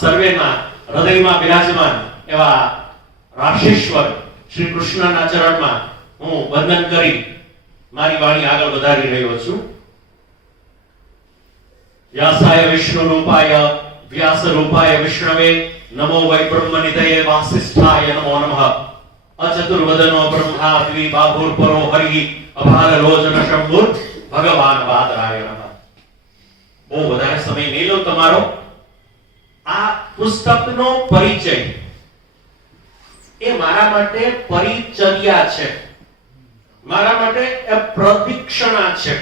સર્વેના હૃદયમાં બિરાજમાન એવા રાશેશ્વર શ્રી કૃષ્ણના ચરણમાં હું વંદન કરી મારી વાણી આગળ વધારી રહ્યો છું. વ્યાસાય વિષ્ણુ રૂપાય વ્યાસ રૂપાય વિષ્ણવે નમો વૈ બ્રહ્મનિધયે વાસિષ્ઠાય નમો નમઃ. અચતુર્વદનો બ્રહ્મા દ્વિબાહુર પરો હરિ અભારલોચન શંભુર ભગવાન વાદરાય નમઃ. બહુ વધારે સમય નહીં લો તમારો. આ પુસ્તકનો પરિચય એ મારા માટે પરિચર્યા છે, મારા માટે એ પ્રદિક્ષણા છે,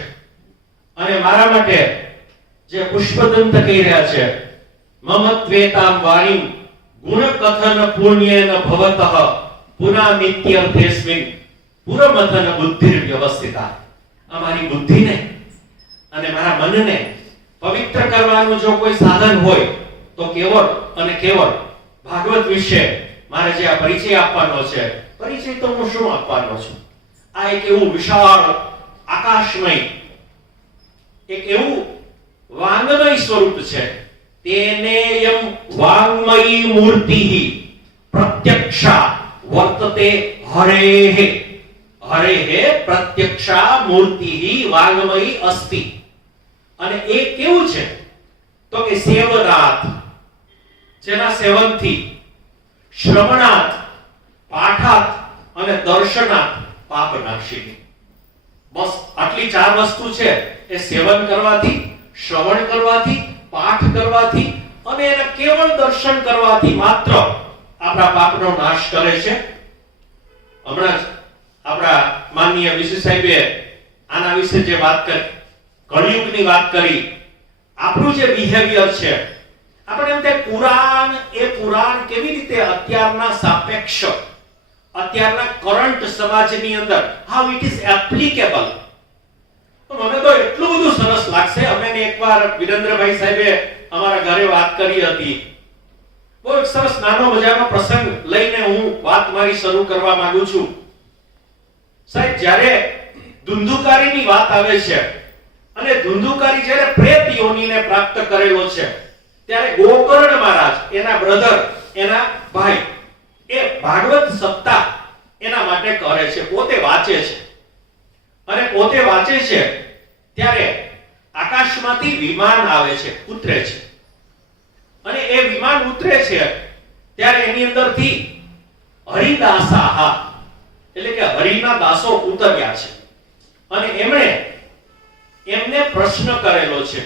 અને મારા માટે જે પુષ્પદંત કહી રહ્યા છે મમ ત્વેતામ વાણી ગુણ કથન પુણ્યેન ભવતઃ પુના નિત્યર્થેસ્મિન પુરમથન બુદ્ધિર વ્યવસ્થિતા. અમારી બુદ્ધિને અને મારા મનને પવિત્ર કરવાનું જો કોઈ સાધન હોય તો કેવળ અને કેવળ ભાગવત વિશે મારે જે આ પરિચય આપવાનો છે, પરિચય તો હું શું આપવાનો છું? આ એક એવું વિશાળ આકાશમય, એક એવું વાંગમય સ્વરૂપ છે. તેનેયમ વાંગમયી મૂર્તિઃ પ્રત્યક્ષા વર્તતે હરેઃ. હરેઃ પ્રત્યક્ષા મૂર્તિઃ વાંગમયી અસ્તિ. અને એ કેવું છે તો કે સેવનાથ, જેના સેવનથી, શ્રવણાત, પાઠાત અને દર્શનાત પાપનાશિની. બસ આટલી ચાર વસ્તુ છે. એ સેવન કરવાથી, શ્રવણ કરવાથી, પાઠ કરવાથી અને એના કેવળ દર્શન કરવાથી માત્ર આપણા પાપનો નાશ કરે છે. હમણાં જ આપણા માનનીય વિશી સાહેબે આના વિશે જે વાત કરી, કળિયુગની વાત કરી, આપણું જે બિહેવિયર છે, આપણે એમ થાય પુરાણ કેવી રીતે અત્યારના સાપેક્ષ, અત્યારના કરંટ સમાજની અંદર હાઉ ઇટ ઇઝ એપ્લિકેબલ. તો મને તો એટલું બધું સરસ લાગશે. અમે એકવાર વિરેન્દ્રભાઈ સાહેબે અમારા ઘરે વાત કરી હતી. બહુ એક સરસ નાનો મજાનો પ્રસંગ લઈને હું વાત મારી શરૂ કરવા માંગુ છું. સાહેબ, જ્યારે ધુંધુકારીની વાત આવે છે અને ધુંધુકારી જ્યારે પ્રેત યોનિને પ્રાપ્ત કરેલો છે, ત્યારે ગોકર્ણ મહારાજ, એના બ્રધર, એના ભાઈ, એ ભાગવત સપ્તાહ એના માટે કરે છે, પોતે વાંચે છે. અને પોતે વાંચે છે ત્યારે આકાશમાંથી વિમાન આવે છે, ઉતરે છે. અને એ વિમાન ઉતરે છે ત્યારે એની અંદરથી હરિદાસાહ, એટલે કે હરિના દાસો ઉતર્યા છે. અને એમને પ્રશ્ન કરેલો છે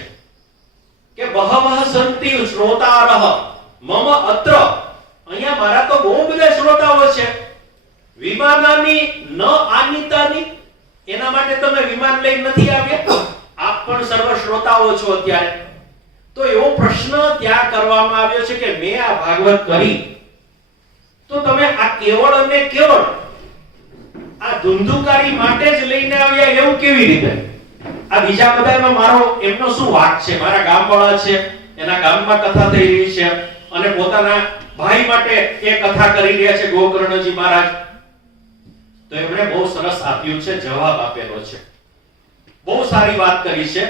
કે બહવઃ સંતિ શ્રોતારઃ મમ અત્ર. અહીંયા મારા તો બહુ બધા શ્રોતાઓ છે. વિમાનાની ન આનિતાની, એના માટે તમે વિમાન લઈને નથી આવ્યા? આપ પણ સર્વ શ્રોતાઓ છો અત્યારે. તો એવો પ્રશ્ન ત્યાં કરવામાં આવ્યો છે કે મેં આ ભાગવત કરી તો તમે આ કેવળ અને કેવળ આ ધુંધુકારી માટે જ લઈને આવ્યા, એવું કેવી રીતે? આ બીજા બધામાં મારો એમનો શું વાક છે? મારા ગામવાળા છે, એના ગામમાં કથા થઈ રહી છે અને પોતાના ભાઈ માટે એ કથા કરી રહ્યા છે ગોકર્ણજી મહારાજ. તો એમણે બહુ સરસ આપ્યું છે, જવાબ આપેલો છે, બહુ સારી વાત કરી છે.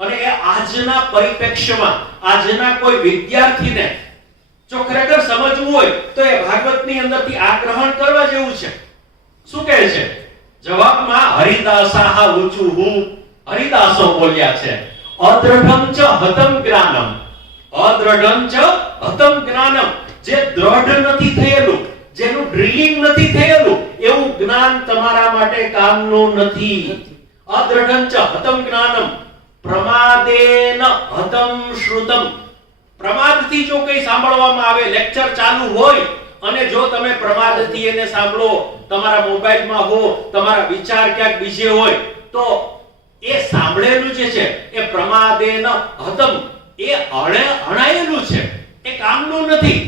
અને એ આજના પરિપ્રેક્ષ્યમાં, આજના કોઈ વિદ્યાર્થીને જો ખરેખર સમજવું હોય તો એ ભાગવતની અંદરથી આ ગ્રહણ કરવા જેવું છે. શું કહે છે જવાબમાં? હરિદાસાહ ઉચુહુ. હરિદાસો બોલ્યા છે અદ્રઢમ ચ હતમ જ્ઞાનમ. અદ્રઢમ ચ હતમ જ્ઞાનમ. જે દ્રઢ નથી થયેલું, જેનું ડ્રિલિંગ નથી થયેલું, એવું જ્ઞાન તમારા માટે કામનું નથી. અદ્રઢમ ચ હતમ જ્ઞાનમ પ્રમાદેન હતમ શ્રુતમ. પ્રમાદથી જો કંઈ સાંભળવામાં આવે, લેક્ચર ચાલુ હોય અને જો તમે પ્રમાદથી એને સાંભળો, તમારા મોબાઈલમાં હો, તમારા વિચાર ક્યાંક બીજે હોય, તો એ સાંભળેલું જે છે એ પ્રમાદેન હતમ, એ હણાયેલું છે, એ કામનું નથી.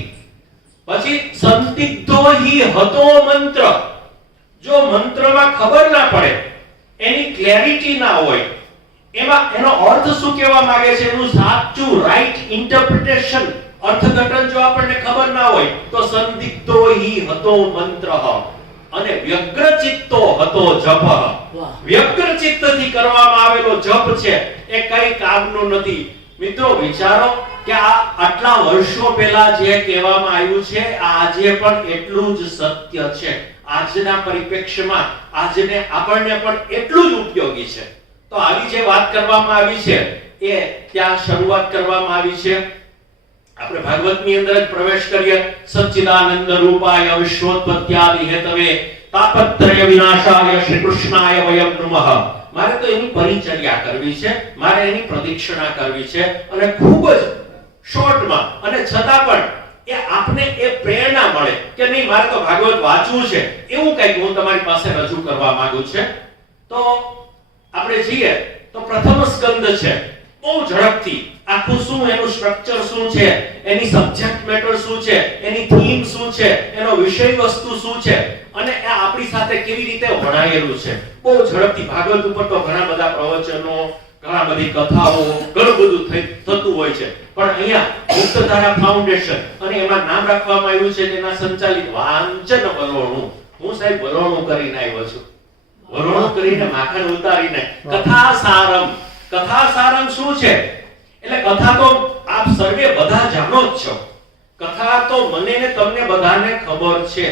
પછી સંદિગ્ધો હિ હતો મંત્ર. જો મંત્રમાં ખબર ના પડે, એની ક્લેરિટી ના હોય, એમાં એનો અર્થ શું કહેવા માંગે છે, એનું સાચું રાઈટ ઇન્ટરપ્રિટેશન, અર્થઘટન જો આપણને ખબર ના હોય તો સંદિગ્ધો હિ હતો મંત્ર. અને વ્યગ્રચિત્તો હતો જપ. વ્યગ્રચિત્તથી કરવામાં આવેલો જપ છે એ કઈ કામનું નથી. મિત્રો વિચારો કે આ આટલા વર્ષો પહેલા જે કહેવામાં આવ્યું છે આજે પણ એટલું જ સત્ય છે, આજના પરિપ્રેક્ષ્યમાં આજને આપણને પણ એટલું જ ઉપયોગી છે. તો આવી જે વાત કરવામાં આવી છે એ ત્યાં શરૂઆત કરવામાં આવી છે. આપણે ભાગવતની અંદર જ પ્રવેશ કરીએ. સચ્ચિદાનંદ રૂપાય વિશ્વોત્પત્ત્યાદિ હેતવે તાપત્રય વિનાશાય શ્રી કૃષ્ણાય વયમ નમઃ. મારે તો એની પરિચર્યા કરવી છે, મારે એની પ્રદક્ષિણા કરવી છે અને ખૂબ જ શોર્ટમાં અને છતાં પણ એ આપને એ પ્રેરણા મળે કે નહીં મારે તો ભાગવત વાંચવું છે, એવું કંઈક હું તમારી પાસે રજૂ કરવા માંગુ છું. તો આપણે જઈએ તો પ્રથમ સ્કંદ છે. બહુ ઝડપથી આખું શું એનું સ્ટ્રક્ચર શું છે, એની સબ્જેક્ટ મેટર શું છે, એની થીમ શું છે, એનો વિષય વસ્તુ શું છે અને એ આપણી સાથે કેવી રીતે વણાયેલું છે. બહુ ઝડપથી ભાગવત ઉપર તો ઘણા બધા પ્રવચનો, ઘણા બધી કથાઓ, ઘણું બધું થતું હોય છે. પણ અહીંયા મુક્તધારા ફાઉન્ડેશન અને એમાં નામ રાખવામાં આવ્યું છે તેના સંચાલિત વાંચન વલોણું. હું સાહેબ વલોણું કરીને આવ્યો છું, વલોણું કરીને માખણ ઉતારીને. કથા સારમ. કથા સારમ શું છે? એટલે કથા તો આપ સર્વે બધા જાણો જ છો. કથા તો મને ને તમને બધાને ખબર છે,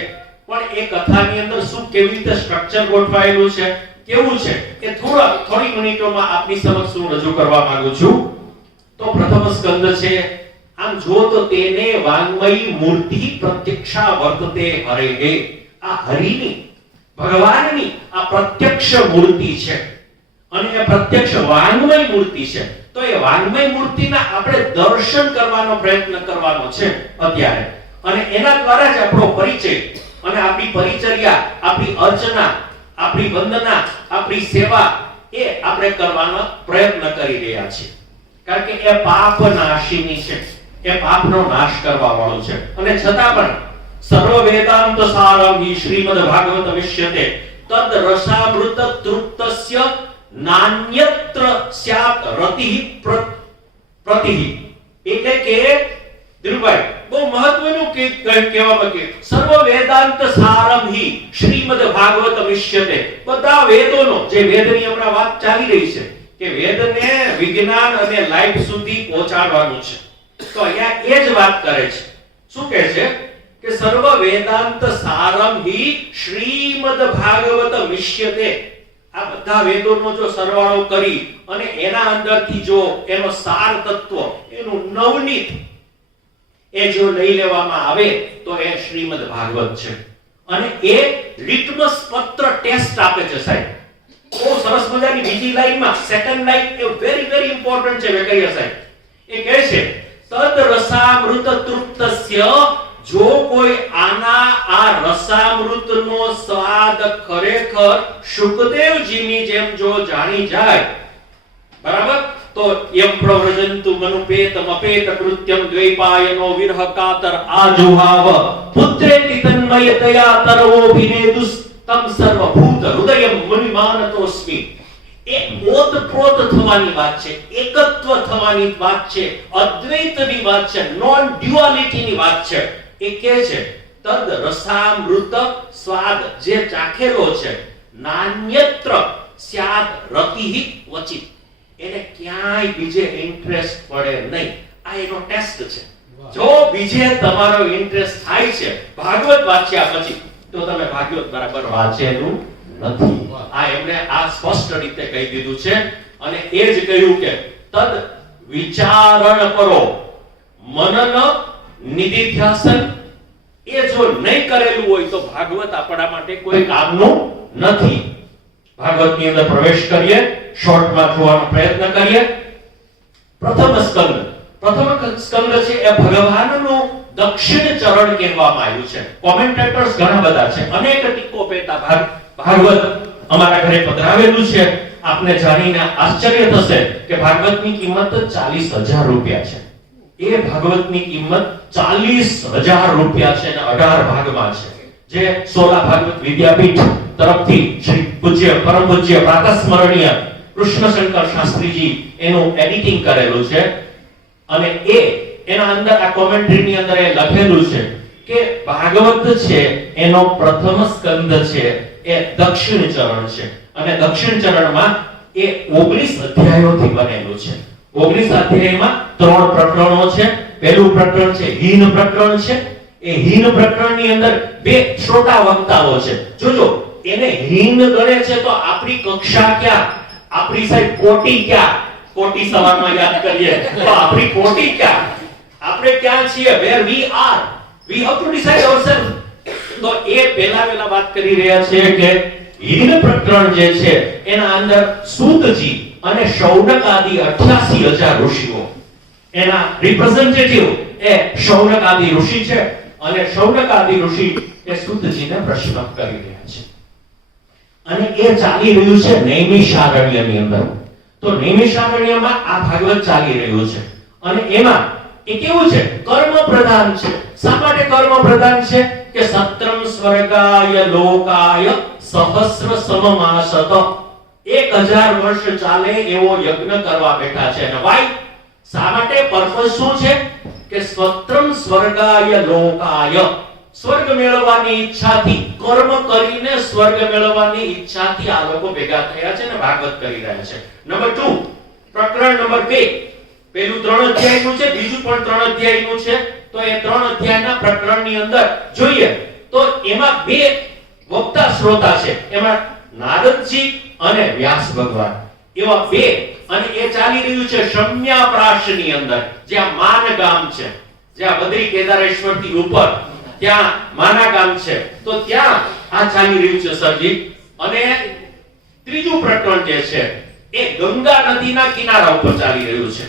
પણ એ કથાની અંદર શું કેવી રીતે સ્ટ્રક્ચર ગોઠવાયેલું છે, કેવું છે એ થોડી મિનિટોમાં આપની સમક્ષ હું રજૂ કરવા માંગુ છું. તો પ્રથમ સ્કંદ છે. આમ જો તો તેને વાંગમયી મૂર્તિ પ્રત્યક્ષા વર્તતે હરેહે. આ હરિની, ભગવાનની આ પ્રત્યક્ષ મૂર્તિ છે અને એ પ્રત્યક્ષ વાંગમય મૂર્તિ છે. તો એ વાંગમય મૂર્તિના આપણે દર્શન કરવાનો પ્રયત્ન કરવાનો છે અત્યારે, અને એના દ્વારા જ આપણો પરિચય અને આપણી પરિચર્યા, આપણી અર્ચના, આપણી વંદના, આપણી સેવા એ આપણે કરવાનો પ્રયત્ન કરી રહ્યા છીએ. કારણ કે એ પાપ નાશીની છે, એ પાપનો નાશ કરવા વાળો છે. અને છતાં પણ સર્વ વેદાંત સારમ શ્રીમદ ભાગવત વિષ્યતે તદ રસામૃત તૃપ્તસ્ય નાન્યત્ર સ્યાત રતિઃ પ્રતિઃ. એટલે કે ધીરુભાઈ બહુ મહત્વનું કહેવામાં કે સર્વ વેદાંત સારમ હિ શ્રીમદ ભાગવત વિષ્યતે. બધા વેદોનો, જે વેદની હમણાં વાત ચાલી રહી છે કે વેદને વિજ્ઞાન અને લાઈફ સુધી પહોંચાડવાનું છે, તો અહીંયા એ જ વાત કરે છે. શું કહે છે કે સર્વ વેદાંત સારમ હિ શ્રીમદ ભાગવત વિષ્યતે. આ બધા વેદોનો જો સરવાળો કરી અને એના અંદરથી જો એનો સાર તત્વ, એનું નવનીત એ જો લઈ લેવામાં આવે તો એ શ્રીમદ ભાગવત છે. અને એ લિટમસ પત્ર ટેસ્ટ આપે છે સાહેબ. બહુ સરસ મજાની બીજી લાઈનમાં, સેકન્ડ લાઈન એ વેરી વેરી ઇમ્પોર્ટન્ટ છે વેકૈયા સાહેબ. એ કહે છે તદ રસામૃત તૃપ્તસ્ય. જો કોઈ આ રસામૃતનો સ્વાદ ખરેખર શુકદેવજીની જેમ જો જાણી જાય, બરાબર, તો યમ પ્રવ્રજંતુ મનુપેતમ અપેત કૃત્યમ દ્વૈપાયનો વિરહ કાતર આજુહાવ પુત્રેતિ તન્મયતયા તરવોભિનેદુસ તમ સર્વભૂત હૃદયમ મુનિમાનતોસ્મિ. એ ઓતપ્રોત થવાની વાત છે, એકત્વ થવાની વાત છે, અદ્વૈતની વાત છે, નોન ડ્યુઆલિટીની વાત છે. એ કહે છે તદ રસામૃત સ્વાદ જે ચાખેલો છે, નાન્યત્ર સ્યાદ રતિઃ વચિત. એને ક્યાંય બીજે ઇન્ટરેસ્ટ પડે નહીં. આ એનો ટેસ્ટ છે. જો બીજે તમારો ઇન્ટરેસ્ટ થાય છે ભાગવત વાંચ્યા પછી, તો તમે ભાગવત બરાબર વાંચેલું નથી. આ એમને આ સ્પષ્ટ રીતે કહી દીધું છે. અને એ જ કહ્યું કે તદ વિચારણ કરો મનન નિધિધ્યાસન. એ જો નહીં કરેલું હોય તો ભાગવત આપણા માટે કોઈ કામનું નથી. ભાગવતની અંદર પ્રવેશ કરીએ, શોર્ટમાં જોવાનો પ્રયત્ન કરીએ. પ્રથમ સ્કંદ છે એ ભગવાનનું દક્ષિણ ચરણ કહેવામાં આવ્યું છે. કોમેન્ટેટર્સ ઘણા બધા છે, અનેક ટીકો પેતા ભાગવત અમારા ઘરે પધરાવેલું છે. આપને જાણીને આશ્ચર્ય થશે કે ભાગવતની કિંમત 40,000 રૂપિયા છે. એ ભાગવતની કિંમત 40,000 રૂપિયા છે અને 18 ભાગમાં છે. જે સોલા ભાગવત વિદ્યાપીઠ તરફથી શ્રી પૂજ્ય પરમ પૂજ્ય પ્રાતસ્મરણીય કૃષ્ણશંકર શાસ્ત્રીજી એનું એડિટિંગ કરેલું છે. અને એના અંદર આ કોમેન્ટરીની અંદર એ લખેલું છે કે ભાગવત છે એનો પ્રથમ સ્કંદ છે એ દક્ષિણ ચરણ છે. અને દક્ષિણ ચરણમાં એ 19 અધ્યાયોથી બનેલું છે. 19 અધ્યાયમાં 3 પ્રકરણો છે. પહેલું પ્રકરણ છે હીન પ્રકરણ છે. એ હીન પ્રકરણની અંદર બે શ્રોતા વક્તાઓ છે. જોજો, એને હીન ગણે છે તો આપણી કક્ષા ક્યાં, આપણી સાહેબ કોટી ક્યાં? કોટી સવારમાં યાદ કરીએ તો આપણી કોટી ક્યાં? આપણે ક્યાં છીએ? where we are, we have to decide ourselves. તો એ પહેલા વાત કરી રહ્યા છે કે હીન પ્રકરણ જે છે એના અંદર સૂતજી અને શૌનક આદિ 88,000 ઋષિઓ, એના રિપ્રેઝેન્ટેટિવ એ શૌનક આદિ ઋષિ છે અને શૌનક આદિ ઋષિ એ સૂતજીને પ્રશ્ન કરી રહ્યા છે. અને એ ચાલી રહ્યું છે નૈમિષારણ્યની અંદર. તો નૈમિષારણ્યમાં આ ભાગવત ચાલી રહ્યું છે અને એમાં એ કેવું છે? કર્મ પ્રધાન છે. શા માટે કર્મ પ્રધાન છે? કે સત્રમ સ્વર્ગાય લોકાય સહસ્ર સમમાસત, 1000 વર્ષ ચાલે એવો યજ્ઞ કરવા બેઠા છે. અને વાય શા માટે? પર્પસ શું છે? કે સ્વત્રમ સ્વર્ગાય લોકાય, સ્વર્ગ મેળવવાની ઈચ્છાથી, કર્મ કરીને સ્વર્ગ મેળવવાની ઈચ્છાથી આ લોકો ભેગા થયા છે અને ભાગવત કરી રહ્યા છે. નંબર 2, પ્રકરણ નંબર 2, પેલું 3 અધ્યાયનું છે, બીજું પણ 3 અધ્યાયનું છે. તો એ 3 અધ્યાયના પ્રકરણની અંદર જોઈએ તો એમાં બે વક્તા શ્રોતા છે. એમાં નારદજી અને વ્યાસ ભગવાન, એવા બે. અને એ ચાલી રહ્યું છે શમ્યાપ્રાશની અંદર, જ્યાં માન ગામ છે, જ્યાં બદ્રી કેદારેશ્વર થી ઉપર ત્યાં માના ગામ છે. તો ત્યાં આ ચાલી રહ્યું છે સરજી. અને ત્રીજું પ્રકરણ જે છે એ ગંગા નદીના કિનારા ઉપર ચાલી રહ્યું છે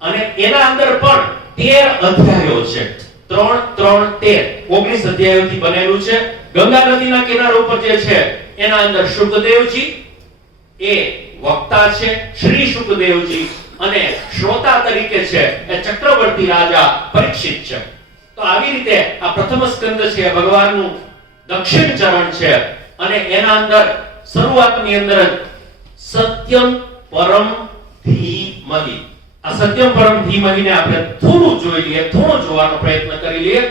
અને એના અંદર પણ 13 અધ્યાયો છે. 3, 13, 19 અધ્યાયોથી બનેલું છે. ગંગા નદીના કિનારા ઉપર જે છે એના અંદર શુકદેવજી એ વક્તા છે, શ્રી શુકદેવજી, અને શ્રોતા તરીકે છે એ ચક્રવર્તી રાજા પરીક્ષિત છે. તો આવી રીતે આ પ્રથમ સ્કંદ છે ભગવાનનું દક્ષિણ ચરણ છે અને એના અંદર શરૂઆતની અંદર સત્યમ પરમ ધીમહિ, આ સત્યમ પરમ ધીમહિને આપણે થોડું જોઈ લઈએ, થોડો જોવાનો પ્રયત્ન કરી લઈએ.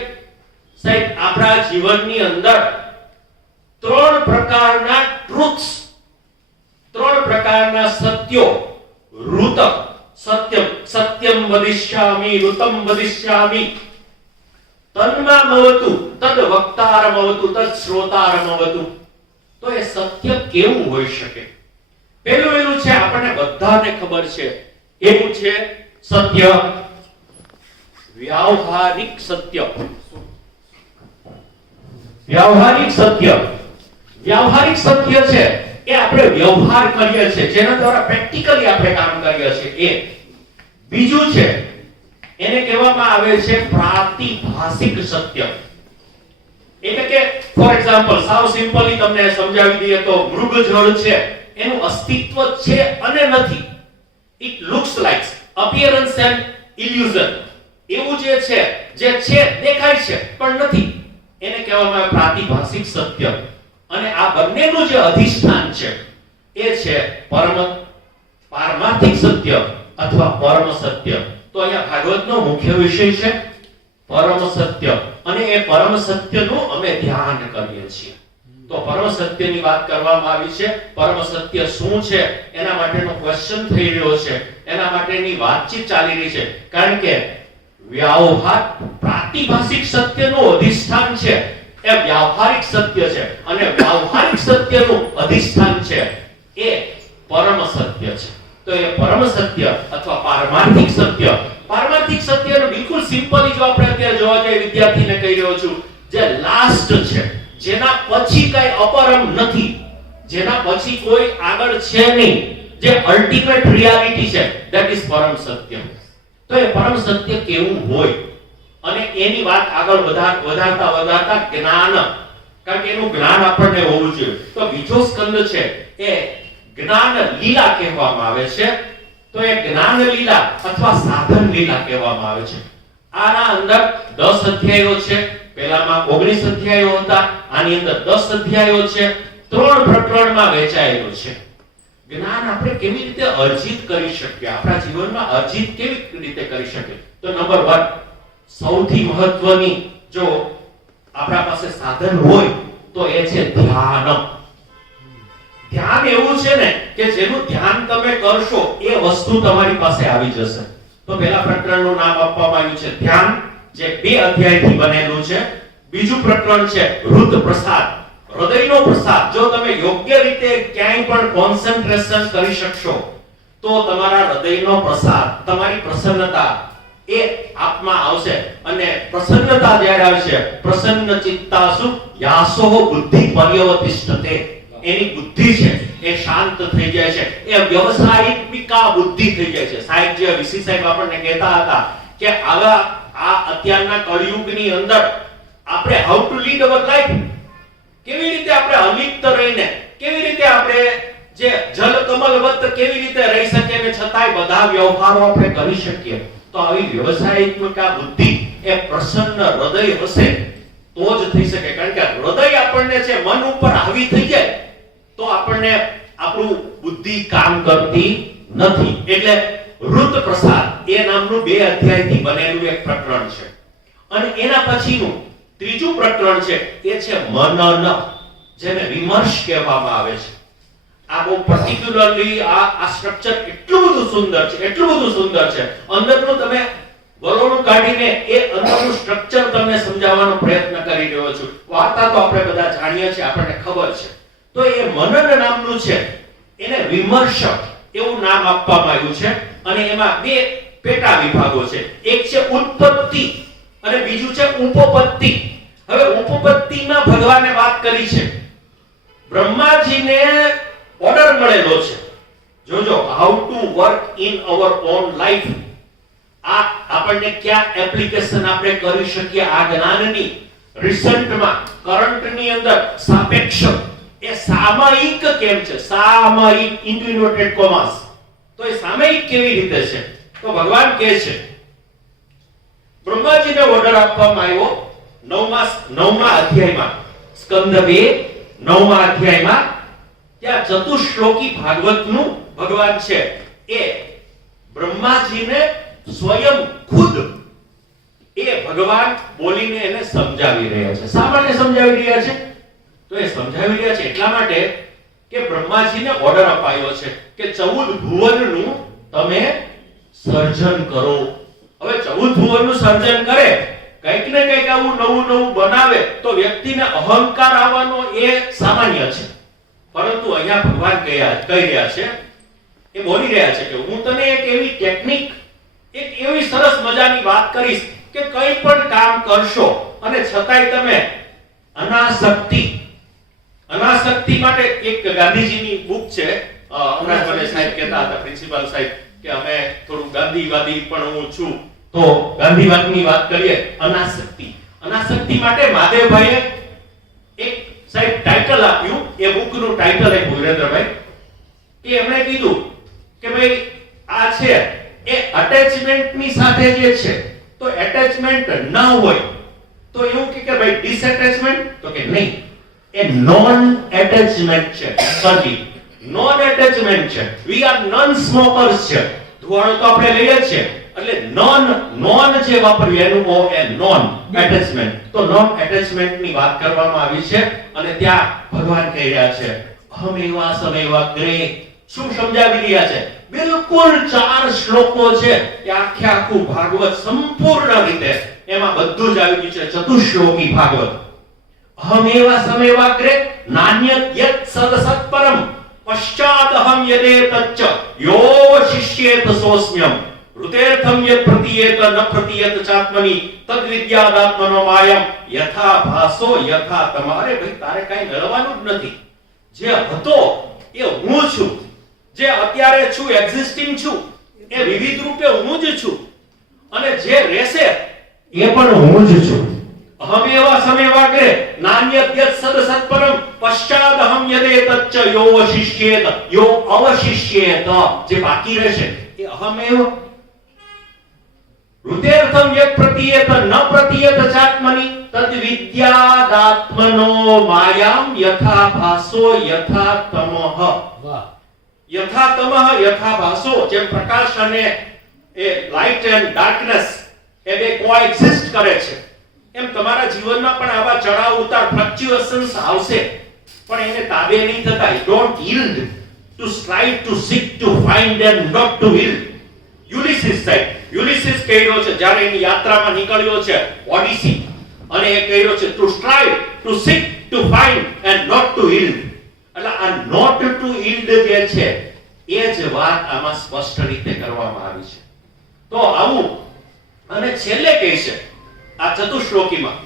સાહેબ, આપણા જીવનની અંદર 3 પ્રકારના ટ્રુથ્સ, 3 પ્રકારના સત્યો, ઋતક સત્યમ, સત્યમ વદિષ્યામિ, ઋતમ વદિષ્યામિ, તન્મામવતુ, તદ વક્તારમવતુ, તદ શ્રોતારમવતુ. તો એ સત્ય કેવું હોઈ શકે? પહેલું છે, આપણને બધાને ખબર છે, એવું છે સત્ય વ્યાવહારિક સત્ય. વ્યાવહારિક સત્ય, વ્યાવહારિક સત્ય છે એ આપણે વ્યવહાર કરીએ છીએ, જેના દ્વારા પ્રેક્ટિકલી આપણે કામ કરીએ છીએ. એ બીજું છે, એને કહેવામાં આવે છે પ્રાતિભાષિક સત્ય. એટલે કે ફોર એક્ઝામ્પલ, સાવ સિમ્પલી તમને સમજાવી દઈએ તો મૃગજળ છે, એનું અસ્તિત્વ છે અને નથી. It looks like, appearance and illusion. એવું જે છે દેખાય છે પણ નથી, એને કહેવામાં આવે પ્રાતિભાષિક સત્ય. અને આ બંનેનું જે અધિષ્ઠાન છે એ છે પારમાર્થિક સત્ય અથવા પરમ સત્ય. તો અહીંયા ભાગવતનો મુખ્ય વિષય છે પરમ સત્ય, અને એ પરમ સત્યનું અમે ધ્યાન કરીએ છીએ. તો પરમ સત્યની વાત કરવામાં આવી છે. પરમ સત્ય શું છે એના માટેનો ક્વેશ્ચન થઈ રહ્યો છે, એના માટેની વાતચીત ચાલી રહી છે. કારણ કે વ્યવહાર પ્રાતિભાષિક સત્યનું અધિષ્ઠાન છે એ વ્યવહારિક સત્ય છે, અને વ્યવહારિક સત્યનું અધિષ્ઠાન છે એ પરમ સત્ય છે. તો એ પરમ સત્ય અથવા પારમાર્થિક સત્ય, પારમાર્થિક સત્યનો બિલકુલ સિમ્પલી જો આપણે અત્યારે જોવા જઈએ, વિદ્યાર્થીને કહી રહ્યો છું, જે લાસ્ટ છે, જેના પછી કઈ અપરમ નથી, જેના પછી કોઈ આગળ છે નહીં, જે અલ્ટિમેટ રિયાલિટી છે, ધેટ ઇઝ પરમ સત્ય. તો એ પરમ સત્ય કેવું હોય? અને એની વાત આગળ વધારતા જ્ઞાન, કારણ કે એનું જ્ઞાન આપણને હોવું જોઈએ. તો બીજો સ્કંદ છે એ જ્ઞાન લીલા કહેવામાં આવે છે. તો એ જ્ઞાન લીલા અથવા સાધન લીલા કહેવામાં આવે છે. આના અંદર 10 અધ્યાયો છે. પહેલામાં 19 અધ્યાયો હતા, આની અંદર 10 અધ્યાયો છે. 3 પ્રકરણમાં વહેંચાયેલું છે. જ્ઞાન આપણે કેવી રીતે અર્જિત કરી શકીએ, આપણા જીવનમાં અર્જિત કેવી રીતે કરી શકીએ? તો નંબર 1, સૌથી મહત્વની જો આપણા પાસે સાધન હોય તો એ છે ધ્યાન. ધ્યાન એવું છે ને કે જેનું ધ્યાન તમે કરશો એ વસ્તુ તમારી પાસે આવી જશે. તો પહેલા પ્રકરણનું નામ આપવામાં આવ્યું છે ધ્યાન, જે 2 અધ્યાયથી બનેલું છે. બીજું પ્રકરણ છે રુદ્ર પ્રસાદ, હૃદયનો પ્રસાદ. જો તમે યોગ્ય રીતે ક્યાંય પણ કોન્સન્ટ્રેશન કરી શકશો તો તમારા હૃદયનો પ્રસાદ, તમારી પ્રસન્નતા એ આપમાં આવશે. અને પ્રસન્નતા જ્યારે આવશે, પ્રસન્ન ચિત્તાસુ યાસો બુદ્ધિ પર્યવતિષ્ઠતે, એની બુદ્ધિ છે એ શાંત થઈ જાય છે, એ વ્યવસાયિકા બુદ્ધિ થઈ જાય છે. સાહેબ જે વીસી સાહેબ આપણને કહેતા હતા કે આ અત્યારના કળિયુગની અંદર આપણે how to lead our life, કેવી રીતે આપણે અલિપ્ત રહીને, કેવી રીતે આપણે જે જલ કમલવત કેવી રીતે રહી શકીએ ને છતાંય બધા વ્યવહારો આપણે કરી શકીએ. તો આવી વ્યવસાયિકા બુદ્ધિ એ પ્રસન્ન હૃદય હશે તો જ થઈ શકે. કારણ કે હૃદય આપણને છે મન ઉપર હાવી થઈ જાય તો આપણને આપણું બુદ્ધિ કામ કરતી નથી. એટલે રુદ્ર પ્રસાદ એ નામનું 2 અધ્યાયથી બનેલું એક પ્રકરણ છે. અને એના પછીનું ત્રીજું પ્રકરણ છે એ છે મનન, જેને વિમર્શ કહેવામાં આવે છે. આ બહુ પર્ટિક્યુલરલી આ સ્ટ્રક્ચર એટલું બધું સુંદર છે, એટલું બધું સુંદર છે. અંદરનું તમે વરોણું કાઢીને એ અંદરનું સ્ટ્રક્ચર તમને સમજાવવાનો પ્રયત્ન કરી રહ્યો છું. વાર્તા તો આપણે બધા જાણીએ છીએ, આપણને ખબર છે. તો એ મનન નામનું છે, એને વિમર્શક એવું નામ આપવામાં આવ્યું છે. અને એમાં 2 પેટા વિભાગો છે. એક છે ઉત્પત્તિ અને બીજું છે ઉપપત્તિ. હવે ઉપપત્તિમાં ભગવાને વાત કરી છે, બ્રહ્માજીને ઓર્ડર મળેલો છે, જોજો how to work in our on life. આ આપણને ક્યાં એપ્લિકેશન આપણે કરી શકીએ આ જ્ઞાનની. રિસન્ટમાં કરંટની અંદર સાપેક્ષ એ સામયિક કેમ છે, સામયિક ઇન્ટુ ઇન્વર્ટેડ કોમાસ. તો એ સામયિક કેવી રીતે છે? તો ભગવાન કહે છે, બ્રહ્માજીને ઓર્ડર આપવામાં આવ્યો 9મા અધ્યાયમાં, સ્કંદ 2 9મા અધ્યાયમાં. ત્યાં ચતુશ્લોકી ભાગવતનું ભગવાન છે એ બ્રહ્માજીને સ્વયં ખુદ એ ભગવાન બોલીને એને સમજાવી રહ્યા છે. શા માટે સમજાવી રહ્યા છે? તો એ સમજાવી રહ્યા છે એટલા માટે કે બ્રહ્માજીને ઓર્ડર અપાયો છે કે 14 ભુવનનું તમે સર્જન કરો. હવે 14 ભુવનનું સર્જન કરે, કંઈક ને કંઈક આવું નવું બનાવે તો વ્યક્તિને અહંકાર આવવાનો એ સામાન્ય છે. પરંતુ અહીંયા ભગવાન કહી રહ્યા છે, એ બોલી રહ્યા છે કે હું તને એક એવી ટેકનિક, એક એવી સરસ મજાની વાત કરીશ કે કંઈ પણ કામ કરશો અને છતાંય તમે અનાસક્તિ માટે એક ગાંધીજીની બુક છે. હમણાં મને સાહેબ કહેતા હતા, પ્રિન્સિપાલ સાહેબ, કે અમે થોડું ગાંધીવાદી પણ હું છું, તો ગાંધીવાદની વાત કરીએ. અનાસક્તિ માટે મહાદેવભાઈએ એક સાહેબ ટાઇટલ આપ્યું, એ બુકનું ટાઇટલ આપ્યું વિરેન્દ્રભાઈ, કે એમણે કીધું કે ભાઈ આ છે એ અટેચમેન્ટની સાથે જે છે, તો એટેચમેન્ટ ન હોય તો એવું કે ભાઈ ડિસએટેચમેન્ટ, તો કે નહીં, એ નોન એટેચમેન્ટ છે. સજી નોન એટેચમેન્ટ છે. વી આર નોન સ્મોકર્સ છે. ધુવાળો તો આપણે લઈએ જ છે, એટલે નોન જે વાપરવી એનું ઓ એ નોન એટેચમેન્ટ. તો નોન એટેચમેન્ટની વાત કરવામાં આવી છે. અને ત્યાં ભગવાન કહી રહ્યા છે અહમેવા સમેવાગ્રે. શું સમજાવી રહ્યા છે? બિલકુલ 4 શ્લોકો છે કે આખું ભાગવત સંપૂર્ણ રીતે એમાં બધું જ આવી ગયું છે. ચતુશ્લોકી ભાગવત. અહમેવા સમેવાગ્રે નાન્યત યત સદસત્પરમ પશ્ચાદહમ યદેતચ્ચ યો શિષ્યેત સોસ્મ્યમ ઋતેર્થમ યત પ્રતિયેત ન પ્રતિયેત ચાત્મની તદ વિદ્યાદાત્મનો માયમ યથા ભાસો યથા. તમારે ભાઈ તારે કાઈ મેળવવાનું જ નથી. જે હતો એ હું છું, જે અત્યારે છું, એક્ઝિસ્ટિંગ છું, એ વિવિધ રૂપે હું જ છું. અને જે રહેશે એ પણ હું જ છું. અહમેવા સમેવાગ્રે નાન્યત યત સદસત્પરમ પશ્ચાદહમ યદેતચ્ચ યો શિષ્યેત યો અવશિષ્યેત. જે બાકી રહેશે એ અહમેવ. ઋતેર્થમ યત પ્રતિયેત ન પ્રતિયેત ચાત્મની તદ વિદ્યાદાત્મનો માયામ યથા ભાસો યથા તમઃ. વાહ. યથા તમઃ યથા ભાસો. જેમ પ્રકાશ અને એ લાઇટ એન્ડ ડાર્કનેસ એ બે કોએક્ઝિસ્ટ કરે છે, એમ તમારા જીવનમાં પણ આવા ચડાવ ઉતાર ફ્લક્ચ્યુએશન્સ આવશે. પણ એને તાબે નહીં થતા. Don't yield to strive to seek to find and not to yield. યુલિસિસ સાહેબ, યુલિસિસ કહ્યો છે જ્યારે એની યાત્રામાં નીકળ્યો છે ઓડિસી, અને એ કહ્યો છે to strive to seek to find and not to yield. એટલે આ not to yield જે છે એ જ વાત આમાં સ્પષ્ટ રીતે કરવામાં આવી છે. તો આવું, અને છેલ્લે કહે છે આ ચતુશ્લોકીમાં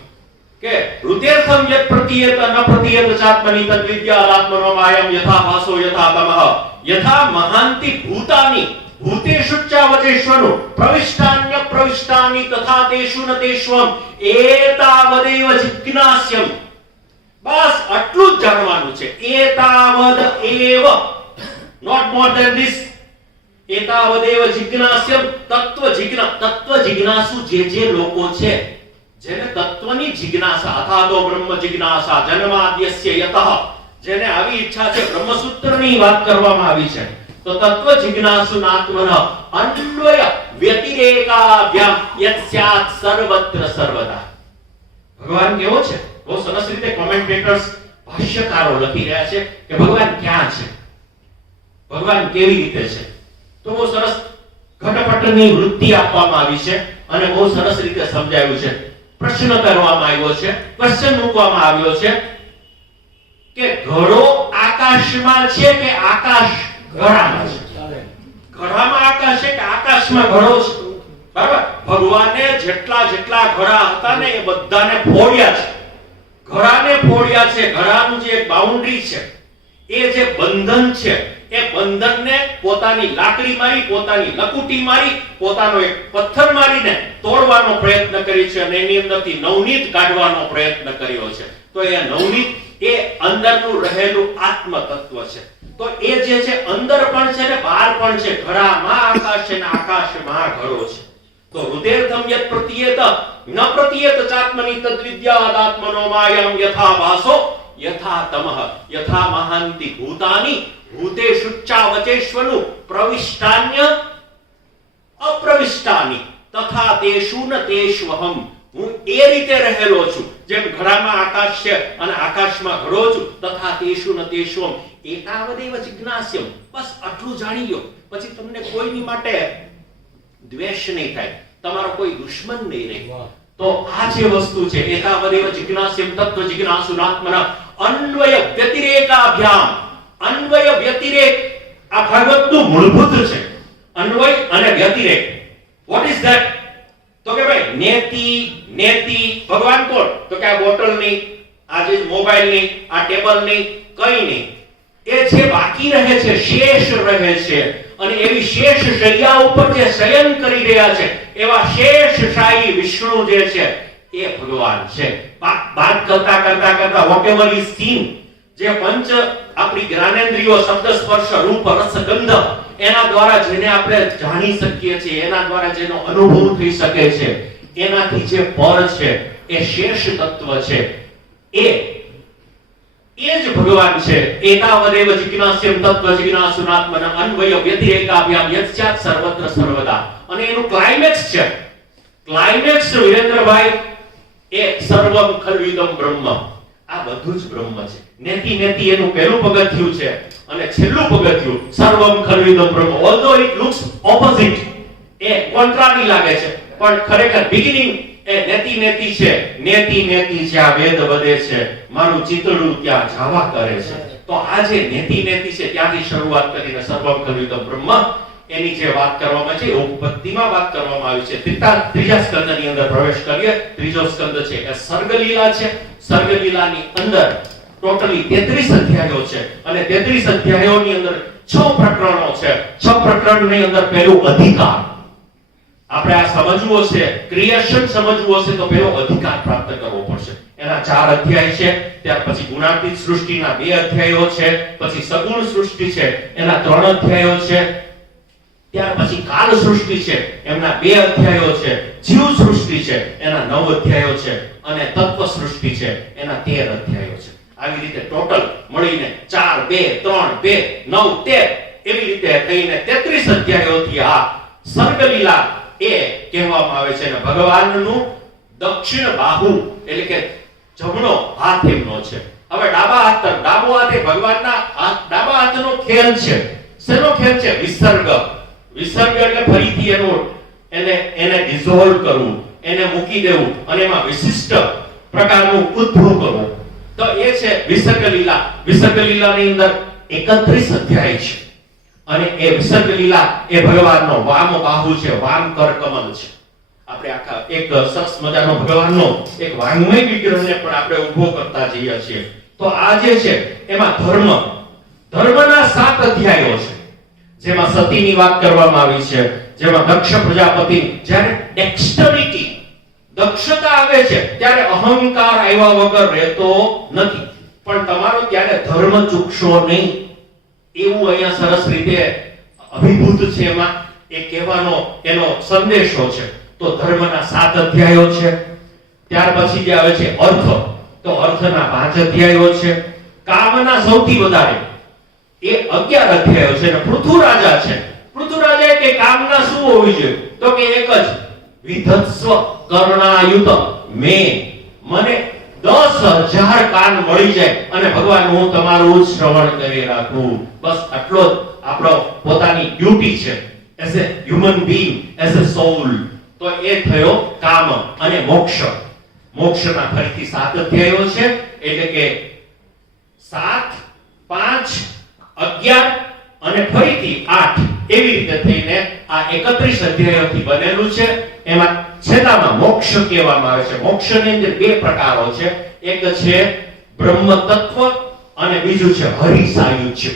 કે રુદેર્થમ યત પ્રતીયત ન પ્રતીયત ચાત્મની તદ્વિદ્યા આત્મનો માયમ યથા ભાસો યથા તમઃ યથા મહાંતિ ભૂતાની ભૂતેષુ ચાવચેશ્વરો પ્રવિષ્ટાન્ય પ્રવિષ્ટાની તથા તેષુ ન તેષ્વમ એતાવદેવ જિજ્ઞાસ્યમ. બસ આટલું જ જાણવાનું છે. એતાવદ એવ, not more than this. એતાવદેવ જિજ્ઞાસ્યમ. તત્વ જિજ્ઞાસુ જે લોકો છે, જેને તત્વની જિજ્ઞાસા અથાતો બ્રહ્મ જિજ્ઞાસા જન્માદ્યસ્ય યતઃ, જેને આવી ઈચ્છા છે, બ્રહ્મસૂત્રની વાત કરવામાં આવી છે. તો તત્વ જિજ્ઞાસુ આત્મન અન્વય વ્યતિરેકાભ્યામ યસ્યાત સર્વત્ર સર્વદા. ભગવાન કેવો છે? બહુ સરસ રીતે કોમેન્ટેટર્સ, ભાષ્યકારો લખી રહ્યા છે કે ભગવાન ક્યાં છે, ભગવાન કેવી રીતે છે. તો બહુ સરસ ઘટપટની વૃત્તિ આપવામાં આવી છે અને બહુ સરસ રીતે સમજાવ્યું છે. પ્રશ્ન કરવામાં આવ્યો છે, ક્વેશ્ચન મૂકવામાં આવ્યો છે કે ઘડો આકાશમાં છે કે આકાશ ઘડામાં છે? ઘડામાં આકાશ છે કે આકાશમાં ઘડો છે? બરાબર. ભગવાને જેટલા ઘડા હતા ને એ બધાને ફોડ્યા છે, ઘડાને ફોડ્યા છે. ઘડાનું જે બાઉન્ડ્રી છે, એ જે બંધન છે, એ બંધનને પોતાની લાકડી મારી, પોતાની લકુટી મારી, પોતાનો એક પથ્થર મારીને તોડવાનો પ્રયત્ન કરી છે અને એની અંદરથી નવનીત કાઢવાનો પ્રયત્ન કર્યો છે. તો એ નવનીત એ અંદરનું રહેલું આત્મ તત્વ છે. તો એ જે છે અંદર પણ છે ને બહાર પણ છે. ઘડામાં આકાશ છે ને આકાશમાં ઘડો છે. તો હૃદયર્થમ યત પ્રતીયત ન પ્રતીયત ચાત્મની તદ્વિદ્યા આત્મનો માયમ યથા ભાસો યથા તમઃ યથા મહાંતિ ભૂતાની ભૂતેષુ ચાવચેશ્વરુ પ્રવિષ્ટાન્ય અપ્રવિષ્ટાની તથા તેષુ ન તેષ્વહમ. હું એ રીતે રહેલો છું જેમ ઘડામાં આકાશ છે અને આકાશમાં ઘડો છું. તથા તેષુ ન તેષ્વમ એતાવદેવ જિજ્ઞાસ્યમ. બસ આટલું જાણી લો, પછી તમને કોઈની માટે દ્વેષ નહીં થાય, તમારો કોઈ દુશ્મન નહીં રહે. તો આ જે વસ્તુ છે એતાવદેવ જિજ્ઞાસ્યમ તત્વ જિજ્ઞાસુનાત્મના અન્વય વ્યતિરેકાભ્યામ. અન્વય વ્યતિરેક આ ભાગવતનું મૂળભૂત છે. અન્વય અને વ્યતિરેક. What is that? તો કે ભાઈ નેતિ ભગવાન કોણ? તો કે આ બોટલ ની, આ જે મોબાઈલ ની, આ ટેબલ ની, કઈ નહીં. એ જે બાકી રહે છે, શેષ રહે છે, અને એવી શેષ શૈયા ઉપર જે શયન કરી રહ્યા છે એવા શેષશાહી વિષ્ણુ જે છે એ ભગવાન છે. વાત કરતા whatever is seen, જે પંચ આપણી જ્ઞાનેન્દ્રિયો શબ્દ સ્પર્શ રૂપ રસ ગંધ એના દ્વારા જેને આપણે જાણી શકીએ છીએ, એના દ્વારા જેનો અનુભવ થઈ શકે છે, એનાથી જે પર છે એ શેષ તત્વ છે, એ જ ભગવાન છે. એતાવદેવ જિજ્ઞાસ્યમ તત્વ જિજ્ઞાસુનાત્મન અન્વય વ્યતિરેકાભ્યામ યસ્યાત સર્વત્ર સર્વદા. અને એનું ક્લાઇમેક્સ છે. ક્લાઇમેક્સ વિરેન્દ્રભાઈ એ સર્વમ ખલ્વિદમ બ્રહ્મ. આ બધું જ બ્રહ્મ છે. નેતિ એનું પહેલું પગથિયું છે અને છેલ્લું પગથિયું સર્વમ ખલ્વિદમ બ્રહ્મ. ઓલ્ધો ઇટ લુક્સ ઓપોઝિટ, એ કોન્ટ્રારી લાગે છે, પણ ખરેખર બિગિનિંગ એ નેતિ છે. નેતિ જ્યાં વેદ વધે છે, મારું ચિતડું ત્યાં જાવા કરે છે. તો આ જે નેતિ છે ત્યાંથી શરૂઆત કરીને સર્વમ ખલ્વિદમ બ્રહ્મ એની જે વાત કરવામાં છે, ઉપપત્તિમાં વાત કરવામાં આવી છે. ત્રીજા સ્કંદની અંદર પ્રવેશ કરીએ. ત્રીજો સ્કંદ છે એ સર્ગલીલા છે. સર્ગલીલાની અંદર ટોટલી 33 અધ્યાયો છે અને 33 અધ્યાયોની અંદર 6 પ્રકરણો છે. 6 પ્રકરણની અંદર પહેલું અધિકાર. આપણે આ સમજવું છે, ક્રિએશન સમજવું હશે તો પહેલો અધિકાર પ્રાપ્ત કરવો પડશે. એના 4 અધ્યાય છે. ત્યાર પછી ગુણાતીત સૃષ્ટિના 2 અધ્યાયો છે. પછી સગુણ સૃષ્ટિ છે એના 3 અધ્યાયો છે. ત્યાર પછી કાલ સૃષ્ટિ છે એમના 2 અધ્યાયો છે. જીવ સૃષ્ટિ છે એના 9 અધ્યાયો છે અને તત્વ સૃષ્ટિ છે એના 13 અધ્યાયો છે. આવી રીતે ટોટલ મળીને 4 2 3 2 9 13 એવી રીતે થઈને 33 અધ્યાયોથી આ સર્ગલીલા એ કહેવામાં આવે છે. અને ભગવાનનું દક્ષિણ બાહુ એટલે કે જમણો હાથ એમનો છે હવે ડાબા હાથ તરફ, ડાબો હાથ એ ભગવાનના ડાબા હાથનો ખેલ છે. શેનો ખેલ છે? વિસર્ગ. વિસર્ગ એટલે ફરીથી એને ડિઝોલ્વ કરવું, એને મૂકી દેવું અને એમાં વિશિષ્ટ પ્રકારનું ઉદ્ભવ કરવું. તો એ છે વિસર્ગ લીલા. વિસર્ગ લીલાની અંદર 31 અધ્યાય છે અને એ વિસર્ગ લીલા એ ભગવાનનો વામ બાહુ છે, વામ કર કમલ છે. આપણે આખા એક સરસ મજાનો ભગવાનનો એક વાંગમય વિગ્રહને પણ આપણે ઊભો કરતા જઈએ છીએ. તો આ જે છે એમાં ધર્મના 7 અધ્યાયો છે, જેમાં સતીની વાત કરવામાં આવી છે, જેમાં દક્ષ પ્રજાપતિ જ્યારે ડેક્સ્ટરિટી દક્ષતા આવે છે ત્યારે અહંકાર આવ્યા વગર રહેતો નથી. પણ તમારો ત્યારે ધર્મ ચૂકશો નહીં એવું અહીંયા સરસ રીતે અભિભૂત છે. એમાં એ કહેવાનો એનો સંદેશો છે. તો ધર્મના 7 અધ્યાયો છે. ત્યાર પછી જે આવે છે અર્થ, તો અર્થના 5 અધ્યાયો છે. કામના સૌથી વધારે એ 11 અધ્યાયો છે. અને પૃથુ રાજા છે. પૃથુ રાજા કે કામના શું હોવી જોઈએ? તો કે એક જ, વિધત્સ્વ કર્ણાયુત મને 10,000 કાન મળી જાય અને ભગવાન હું તમારું શ્રવણ કરી રાખું. બસ આટલો જ આપણો પોતાની ડ્યુટી છે as a human being, as a soul. તો એ થયો કામ. અને મોક્ષ, મોક્ષના ફરીથી 7 અધ્યાયો છે. એટલે કે 7, 5, 11 અને ફરીથી 8 એવી રીતે થઈને આ 31 અધ્યાયોથી બનેલું છે. એમાં છેલ્લામાં મોક્ષ કહેવામાં આવે છે. મોક્ષની અંદર 2 પ્રકારો છે. એક છે બ્રહ્મ તત્વ અને બીજું છે હરિસાયુજ્ય.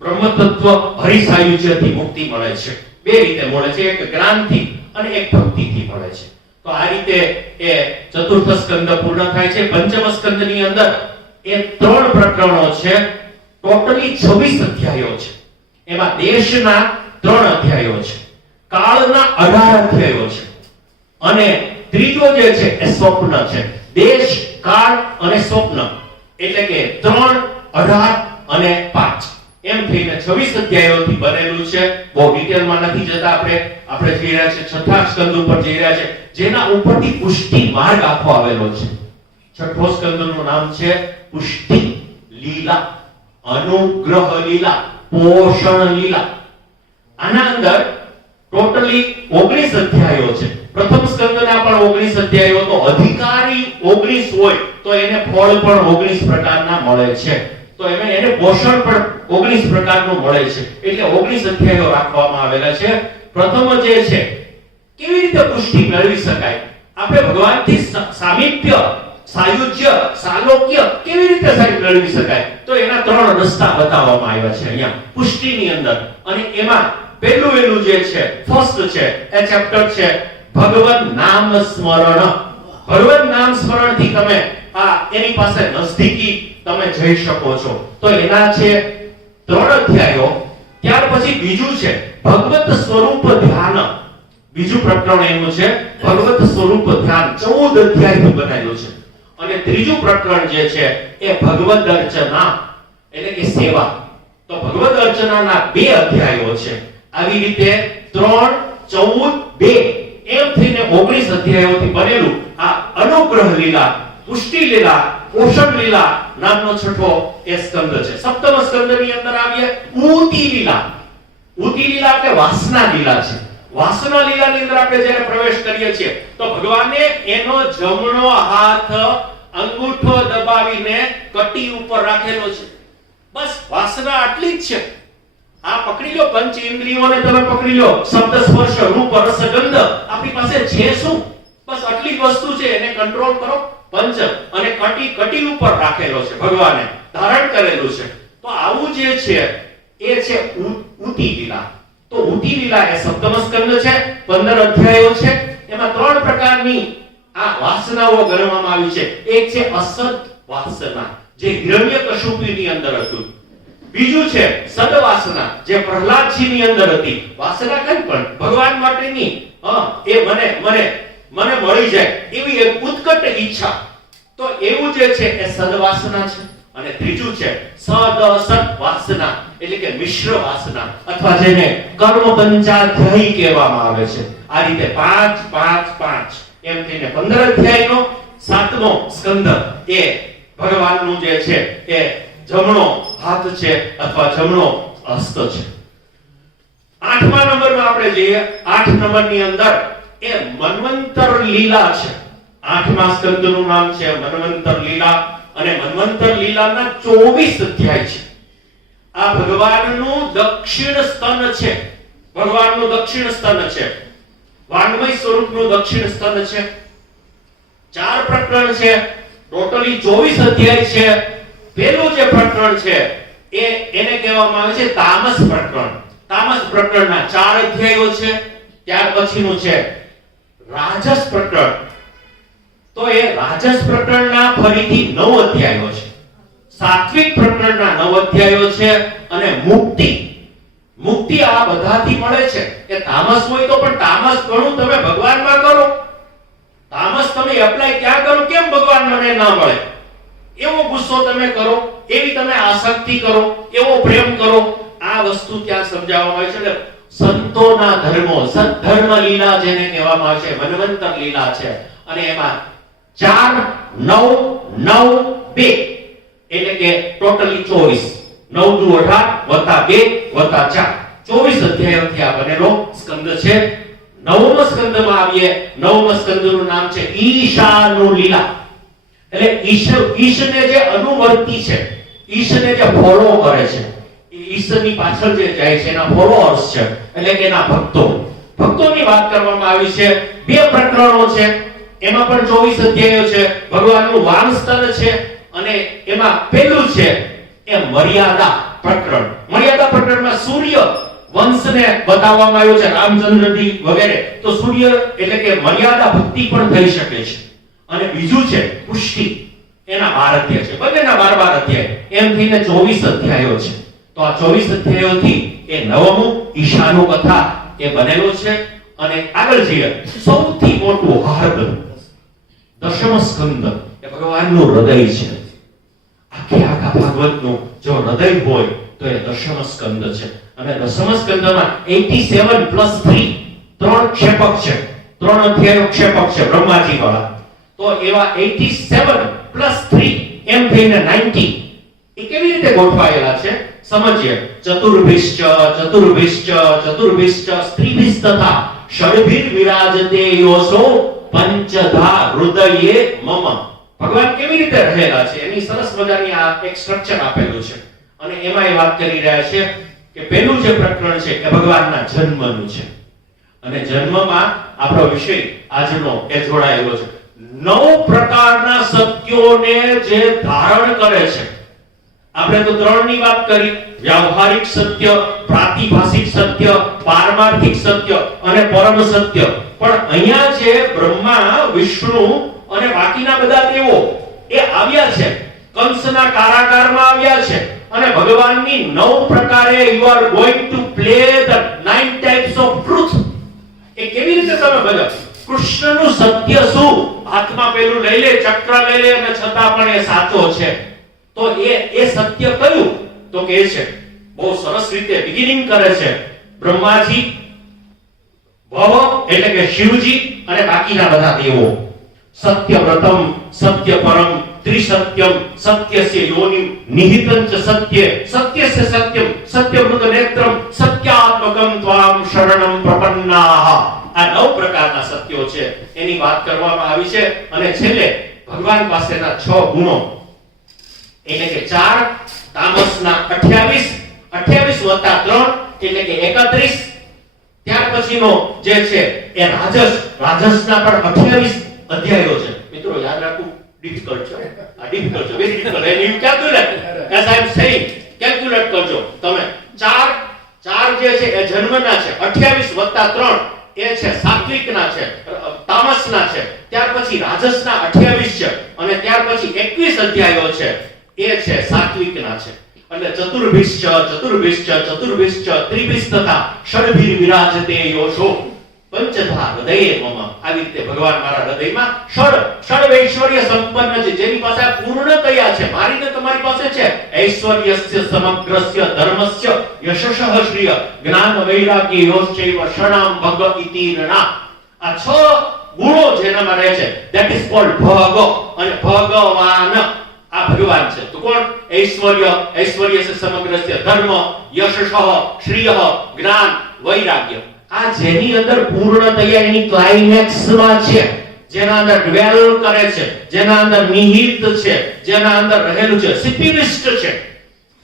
બ્રહ્મ તત્વ હરિસાયુજ્યથી મુક્તિ મળે છે. 2 રીતે મળે છે, એક જ્ઞાનથી અને એક ભક્તિથી મળે છે. તો આ રીતે એ ચતુર્થ સ્કંદ પૂર્ણ થાય છે. પંચમ સ્કંદની અંદર એ 3 પ્રકરણો છે. ટોટલી 26 અધ્યાયો છે. એમાં દેશના 3 અધ્યાયો છે, કાળના 18 અધ્યાયો છે અને ત્રીજો જે છે એ સ્વપ્ન છે. દેશ, કાળ અને સ્વપ્ન એટલે કે 3, 18 અને 5 એમ થઈને 26 અધ્યાયોથી બનેલું છે. બહુ ડિટેલમાં નથી જતા. આપણે જઈ રહ્યા છે 6થા સ્કંદ ઉપર જઈ રહ્યા છે, જેના ઉપરથી પુષ્ટિ માર્ગ આખો આવેલો છે. 6થો સ્કંદનું નામ છે પુષ્ટિ લીલા, અનુગ્રહ લીલા, પોષણ લીલા. આના અંદર ટોટલી 19 અધ્યાયો છે. પ્રથમ સ્કંદના પણ 19 અધ્યાયો. તો અધિકારી 19 હોય તો એને ફળ પણ 19 પ્રકારના મળે છે. તો એને પોષણ પણ 19 પ્રકારનું મળે છે. એટલે 19 અધ્યાયો રાખવામાં આવેલા છે. પ્રથમ જે છે કેવી રીતે પુષ્ટિ મેળવી શકાય, આપણે ભગવાનથી સામીપ્ય, સાયુજ્ય, સાલોક્ય કેવી રીતે મેળવી શકાય, તો એના 3 રસ્તા બતાવવામાં આવ્યા છે અહીંયા પુષ્ટિની અંદર. અને એમાં પહેલું જે છે, ફર્સ્ટ છે, એ ચેપ્ટર છે ભગવન નામ સ્મરણ. ભગવન નામ સ્મરણથી તમે એની પાસે નજદીકી તમે જઈ શકો છો. તો એના છે 3 અધ્યાયો. ત્યાર પછી બીજું છે ભગવત સ્વરૂપ ધ્યાન. બીજું પ્રકરણ એનું છે ભગવત સ્વરૂપ ધ્યાન. 14 અધ્યાયથી બનાવેલું છે. અને ત્રીજું પ્રકરણ જે છે એ ભગવદ અર્ચના એટલે કે સેવા. તો ભગવદ અર્ચનાના 2 અધ્યાયો છે. આવી રીતે 3, 14, 2 એમ થઈને 19 અધ્યાયોથી બનેલું આ અનુગ્રહ લીલા, પુષ્ટિ લીલા, પોષણ લીલા નામનો 6થો એ સ્કંદ છે. સપ્તમ સ્કંદની અંદર આવીએ ઉતી લીલા. ઉતી લીલા એટલે વાસના લીલા છે. વાસના લીલાની અંદર આપણે જ્યારે પ્રવેશ કરીએ છીએ તો ભગવાને એનો જમણો હાથ અંગૂઠો દબાવીને કટી ઉપર રાખેલો છે. બસ વાસના આટલી જ છે. આ પકડી લો, પંચ ઇન્દ્રિયોને તમે પકડી લો, શબ્દ, સ્પર્શ, રૂપ, રસ, ગંધ આપણી પાસે છે શું? બસ આટલી વસ્તુ છે, એને કંટ્રોલ કરો. પંચ અને કટી ઉપર રાખેલો છે, ભગવાને ધારણ કરેલું છે. તો આવું જે છે એ છે ઉતી લીલા. તો ઉતી લીલા એ સપ્તમ સ્કંદ છે. 15 અધ્યાયો છે. એમાં 3 પ્રકારની આ વાસનાઓ ગણવામાં આવી છે. એક છે અસત વાસના, જે હિરણ્યકશુપુની અંદર હતું. બીજું છે સદવાસના, જે પ્રહલાદજીની અંદર હતી. વાસના કઈ પણ ભગવાન માટેની, એ મને મળી જાય એવી એક ઉત્કટ ઈચ્છા. તો એવું જે છે એ સદવાસના છે. અને ત્રીજું છે સદ વાસના એટલે કે મિશ્ર વાસના, અથવા જેને કર્મ પંચાધ્યાયી કહેવામાં આવે છે. આ રીતે 5, 5, 5 એમ થઈને 15 અધ્યાયનો 7મો સ્કંદ એ ભગવાનનું જે છે એ જમણો હાથ છે અથવા જમણો હસ્ત છે. 8મા નંબરમાં આપણે જોઈએ, 8 નંબરની અંદર એ મન્વંતર લીલા છે. 8મા સ્કંદનું નામ છે મન્વંતર લીલા અને મન્વંતર લીલાના 24 અધ્યાય છે. આ ભગવાનનું દક્ષિણ સ્તન છે. ભગવાનનું દક્ષિણ સ્તન છે. વાંગમય સ્વરૂપનું દક્ષિણ સ્તન છે. 4 પ્રકરણ છે, ટોટલી 24 અધ્યાય છે. પહેલું જે પ્રકરણ છે એને કહેવામાં આવે છે તામસ પ્રકરણ. તામસ પ્રકરણના 4 અધ્યાયો છે. ત્યાર પછીનું છે રાજસ પ્રકરણ. તો એ રાજસ પ્રકરણના ફરીથી 9 અધ્યાયો છે. સાત્વિક પ્રકરણના 9 અધ્યાયો છે અને મુક્તિ આ બધાથી મળે છે. કે તામસ હોય તો પણ તામસ ઘણું તમે ભગવાનમાં કરો. તામસ તમે એપ્લાય ક્યાં કરો? કેમ ભગવાન મને ના મળે? એવો ગુસ્સો તમે કરો, એવી તમે આસક્તિ કરો, એવો પ્રેમ કરો. આ વસ્તુ ત્યાં સમજાવવામાં આવે છે. એટલે સંતોના ધર્મો, સદ્ધર્મ લીલા જેને કહેવામાં આવે છે, મન્વંતર લીલા છે. અને એમાં 4 9 9 2 એટલે કે ટોટલી 24. 9 દુ 18 + 2 + 4 24 અધ્યાયોથી આ બનેલો સ્કંદ છે. 9મા સ્કંદમાં આવીએ. 9મા સ્કંદનું નામ છે ઈશાનું લીલા. એટલે ઈશને જે અનુવર્તી છે, ઈશને જે ફોલો કરે છે, ઈશ્વરની પાછળ જે જાય છે એના ફોલોઅર્સ છે, એટલે કે એના ભક્તોની વાત કરવામાં આવી છે. 2 પ્રકરણો છે, એમાં પણ 24 અધ્યાયો છે. ભગવાનનું વામસ્તન છે અને એમાં પહેલું છે એ મર્યાદા પ્રકરણ. મર્યાદા પ્રકરણમાં સૂર્ય વંશને બતાવવામાં આવ્યો છે, રામચંદ્રજી વગેરે. તો સૂર્ય એટલે કે મર્યાદા ભક્તિ પણ થઈ શકે છે. અને બીજું છે પુષ્ટિ, એના 12 અધ્યાય છે. બંનેના 12 અધ્યાય, એમ થઈને 24 અધ્યાયો છે. તો આ 24 અધ્યાયોથી એ 9મું ઈશાનું કથા એ બનેલો છે. અને આગળ જઈએ, સૌથી મોટું હાર્દ 10મો સ્કંદ એ ભગવાનનું હૃદય છે. આખા ભાગવતનું જો હૃદય હોય તો એ 10મો સ્કંદ છે. અને 10મા સ્કંદમાં 87 + 3 3 ક્ષેપક છે. 3 અધ્યાયો ક્ષેપક છે બ્રહ્માજી વાળા. તો એવા 87 + 3 એમ થઈને 90 એ કેવી રીતે ગોઠવાયેલા છે સમજીએ. ચતુર્ભિશ્ચ સ્ત્રીભિશ્ચ તથા ષડભિર વિરાજતે યોસો પંચધા હૃદયે મમ. ભગવાન કેવી રીતે રહેલા છે એની સરસ મજાની આ એક સ્ટ્રક્ચર આપેલું છે. અને એમાં એ વાત કરી રહ્યા છે કે પહેલું જે પ્રકરણ છે એ ભગવાનના જન્મનું છે. અને જન્મમાં આપણો વિષય આજનો એ જોડાયેલો છે. 9 પ્રકારના સત્યોને જે ધારણ કરે છે. આપણે તો 3 ની વાત કરી, વ્યવહારિક સત્ય, પ્રાતિભાષિક સત્ય, પારમાર્થિક સત્ય અને પરમ સત્ય. પણ અહીંયા જે બ્રહ્મા, વિષ્ણુ અને બાકીના બધા દેવો એ આવ્યા છે, કંસના કારાગારમાં આવ્યા છે. અને ભગવાનની 9 પ્રકારે you are going to play the 9 types of truth. એ કેવી રીતે તમે બધા કૃષ્ણનું સત્ય શું? હાથમાં પેલું લઈ લે, ચક્ર લઈ લે અને છતાં પણ એ સાચો છે. તો એ સત્ય કયું? તો કે છે બહુ સરસ રીતે બિગિનિંગ કરે છે બ્રહ્માજી, ભવ એટલે કે શિવજી અને બાકીના બધા દેવો. સત્યવ્રતમ, સત્યપરમ, ત્રિસત્યમ, સત્યસ્ય યોનિમ, નિહિતં ચ સત્યે, સત્યસ્ય સત્યમ, સત્યવૃત નેત્રમ, સત્યાત્મકમ ત્વામ શરણમ પ્રપન્નાઃ. આ 9 પ્રકારના સત્યો છે એની વાત કરવામાં આવી છે. અને છેલ્લે ભગવાન પાસેના 6 ગુણો એટલે કે 4 તામસના 28 + 3 એટલે કે 31. ત્યાર પછીનો જે છે એ રાજસના પણ 28 અધ્યાયો છે. મિત્રો યાદ રાખવું ડિફિકલ્ટ છે. આ ડિફિકલ્ટ છે, very difficult. And you calculate as I am saying. Calculate કરજો તમે. 4 જે છે એ જન્મના છે, 28 + 3 એ છે સાત્વિકના છે, તામસના છે. ત્યાર પછી રાજસના 28 છે અને ત્યાર પછી 21 અધ્યાયો છે એ છે સાત્વિકના છે. એટલે ચતુર્ભિશ્ચ ત્રિભિશ્ચ તથા ષડભિર વિરાજતે યોષો પંચધા હૃદયે મમ. આવી રીતે ભગવાન મારા હૃદયમાં ષડ ઐશ્વર્ય સંપન્ન છે, જેની પાસે પૂર્ણતયા છે. મારી ને તમારી પાસે છે ઐશ્વર્યસ્ય સમગ્રસ્ય ધર્મસ્ય યશઃ શ્રિય જ્ઞાન વૈરાગ્ય યોશ્ચૈવ ષણામ ભગ ઇતિ નણા. આ 6 ગુણો જેનામાં રહે છે, ધેટ ઇઝ કોલ્ડ ભગ. અને ભગવાન, આ ભગવાન છે. તો કોણ? ઐશ્વર્ય સે સમગ્રસ્ય ધર્મ યશઃ શ્રિયઃ જ્ઞાન વૈરાગ્ય. આ જેની અંદર પૂર્ણતયા એની ક્લાઇમેક્સમાં છે, જેના અંદર ડ્વેલ કરે છે, જેના અંદર નિહિત છે, જેના અંદર રહેલું છે, સિપિનિસ્ટ છે,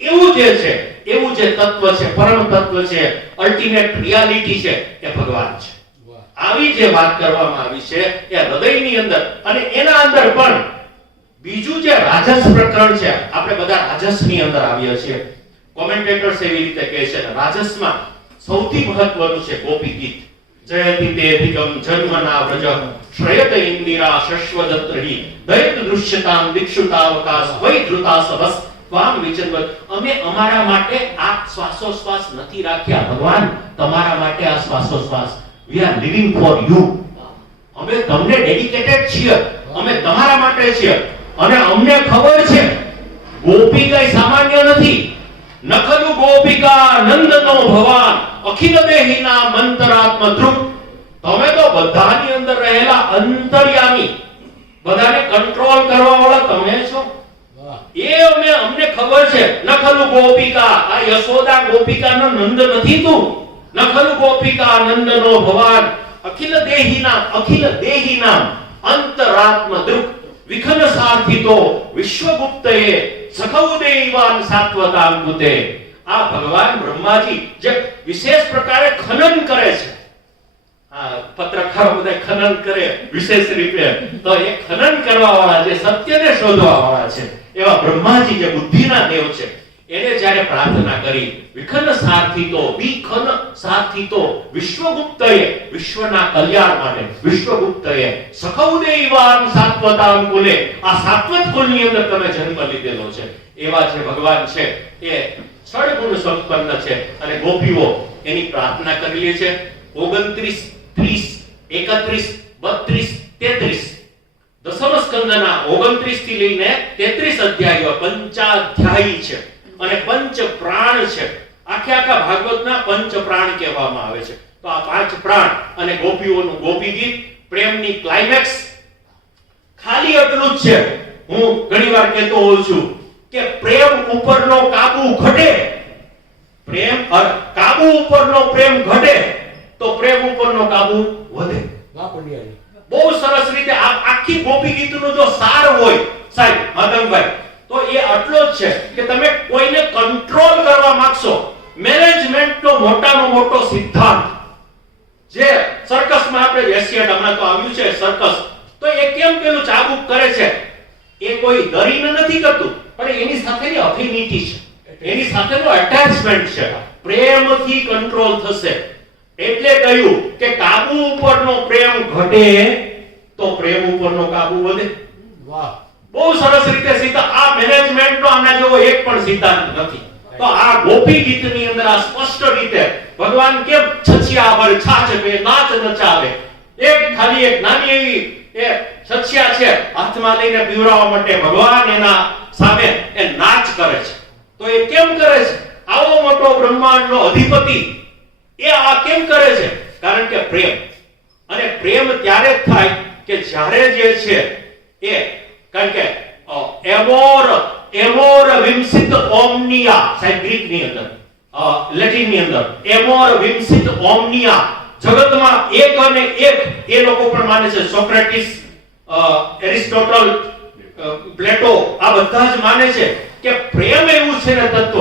એવું જે તત્વ છે, પરમ તત્વ છે, અલ્ટિમેટ રિયાલિટી છે, એ ભગવાન છે. આવી જે વાત કરવામાં આવી છે એ હૃદયની અંદર, અને એના અંદર પણ બીજું જે રાજસ પ્રકરણ છે, આપણે બધા રાજસની અંદર આવીએ છીએ. કોમેન્ટેટર્સ એવી રીતે કહે છે કે રાજસમાં સૌથી મહત્વનું છે ગોપી ગીત. જયતિ તે અધિકમ જન્મના વ્રજ શ્રેયત ઇન્દિરા શશ્વદત્રહી દયત દૃશ્યતામ દિક્ષુતાવકાશ વૈ ધૃતાસવસ ત્વામ વિચનવત. અમે અમારા માટે આ શ્વાસોશ્વાસ નથી રાખ્યા ભગવાન, તમારા માટે આ શ્વાસોશ્વાસ. We are living for you. અમે તમને ડેડિકેટેડ છીએ, અમે તમારા માટે છીએ. અને અમને ખબર છે ગોપી કઈ સામાન્ય નથી. નખલુ ગોપિકા નંદનો ભવાન અખિલ દેહીના મંતરાત્મ ધ્રુવ. તમે તો બધાની અંદર રહેલા અંતર્યામી, બધાને કંટ્રોલ કરવા વાળા તમે છો. એ અમને ખબર છે. નખલુ ગોપિકા, આ યશોદા ગોપિકાનો નંદ નથી તું. નખલુ ગોપિકા નંદનો ભવાન અખિલ દેહીના અંતરાત્મ ધ્રુવ વિખન સાર્થિતો વિશ્વગુપ્તએ સખૌ દૈવાન સાત્વતામ કુતે. આ ભગવાન બ્રહ્માજી જે વિશેષ પ્રકારે ખનન કરે છે, આ પત્રકારો બધા ખનન કરે વિશેષ રીતે, તો એ ખનન કરવા વાળા, જે સત્યને શોધવા વાળા છે, એવા બ્રહ્માજી જે બુદ્ધિના દેવ છે, એને જ્યારે પ્રાર્થના કરી વિખન સાર્થિતો વિશ્વગુપ્તએ, વિશ્વના કલ્યાણ માટે વિશ્વગુપ્તએ સખૌ દૈવાન સાત્વતામ કુલે, આ સાત્વત કુળની અંદર તમે જન્મ લીધેલો છે. એવા જે ભગવાન છે એ સળગુણ સંપન્ન છે. અને ગોપીઓ એની પ્રાર્થના કરેલી છે. 29, 30, 31, 32, 33 દસમ સ્કંદના 29 થી લઈને 33 અધ્યાયો પંચાધ્યાયી છે અને પંચ પ્રાણ છે. આખા ભાગવતના પંચ પ્રાણ કહેવામાં આવે છે. તો આ પાંચ પ્રાણ અને ગોપીઓનું ગોપી ગીત, પ્રેમની ક્લાઇમેક્સ ખાલી એટલું જ છે. હું ઘણીવાર કહેતો હોઉં છું કે પ્રેમ ઉપરનો કાબુ ઘટે, કાબુ ઉપરનો પ્રેમ ઘટે તો પ્રેમ ઉપરનો કાબુ વધે. બહુ સરસ રીતે આખી ગોપી ગીતનો જો સાર હોય સાહેબ માધવભાઈ, તો એ આટલો જ છે કે તમે કોઈને કંટ્રોલ કરવા માંગશો, મેનેજમેન્ટનો મોટામાં મોટો સિદ્ધાંત જે સર્કસમાં આપણે એશિયાડ હમણાં તો આવ્યું છે સર્કસ, તો એ કેમ પેલું ચાબુક કરે છે? એ કોઈ ડરીને નથી કરતું, પણ એની સાથેની અફિનિટી છે, એની સાથેનો એટેચમેન્ટ છે. પ્રેમથી કંટ્રોલ થશે. એટલે કહ્યું કે કાબુ ઉપરનો પ્રેમ ઘટે તો પ્રેમ ઉપરનો કાબુ વધે. વાહ, બહુ સરસ રીતે સીધા આ મેનેજમેન્ટનો આના જેવો એક પણ સિદ્ધાંત નથી. તો આ ગોપી ગીતની અંદર આ સ્પષ્ટ રીતે ભગવાન કેમ છછિયા છાછ પે નાચ નચાવે, ખાલી એક નાની એવી એ છછિયા છે હાથમાં લઈને પીવરાવવા માટે ભગવાન એના સામે એ નાચ કરે છે. તો એ કેમ કરે છે? આવો મોટો બ્રહ્માંડનો અધિપતિ એ આ કેમ કરે છે? કારણ કે પ્રેમ. અને પ્રેમ ત્યારે જ થાય કે જ્યારે જે છે એ, કારણ કે એમોર વિમસિત ઓમનિયા, સાહેબ ગ્રીક ની અંદર, લેટિન ની અંદર એમોર વિમસિત ઓમનિયા, જગતમાં એક અને એક એ લોકો પણ માને છે. સોક્રેટિસ, એરિસ્ટોટલ, પ્લેટો આ બધા જ માને છે કે પ્રેમ એવું છે ને તત્વ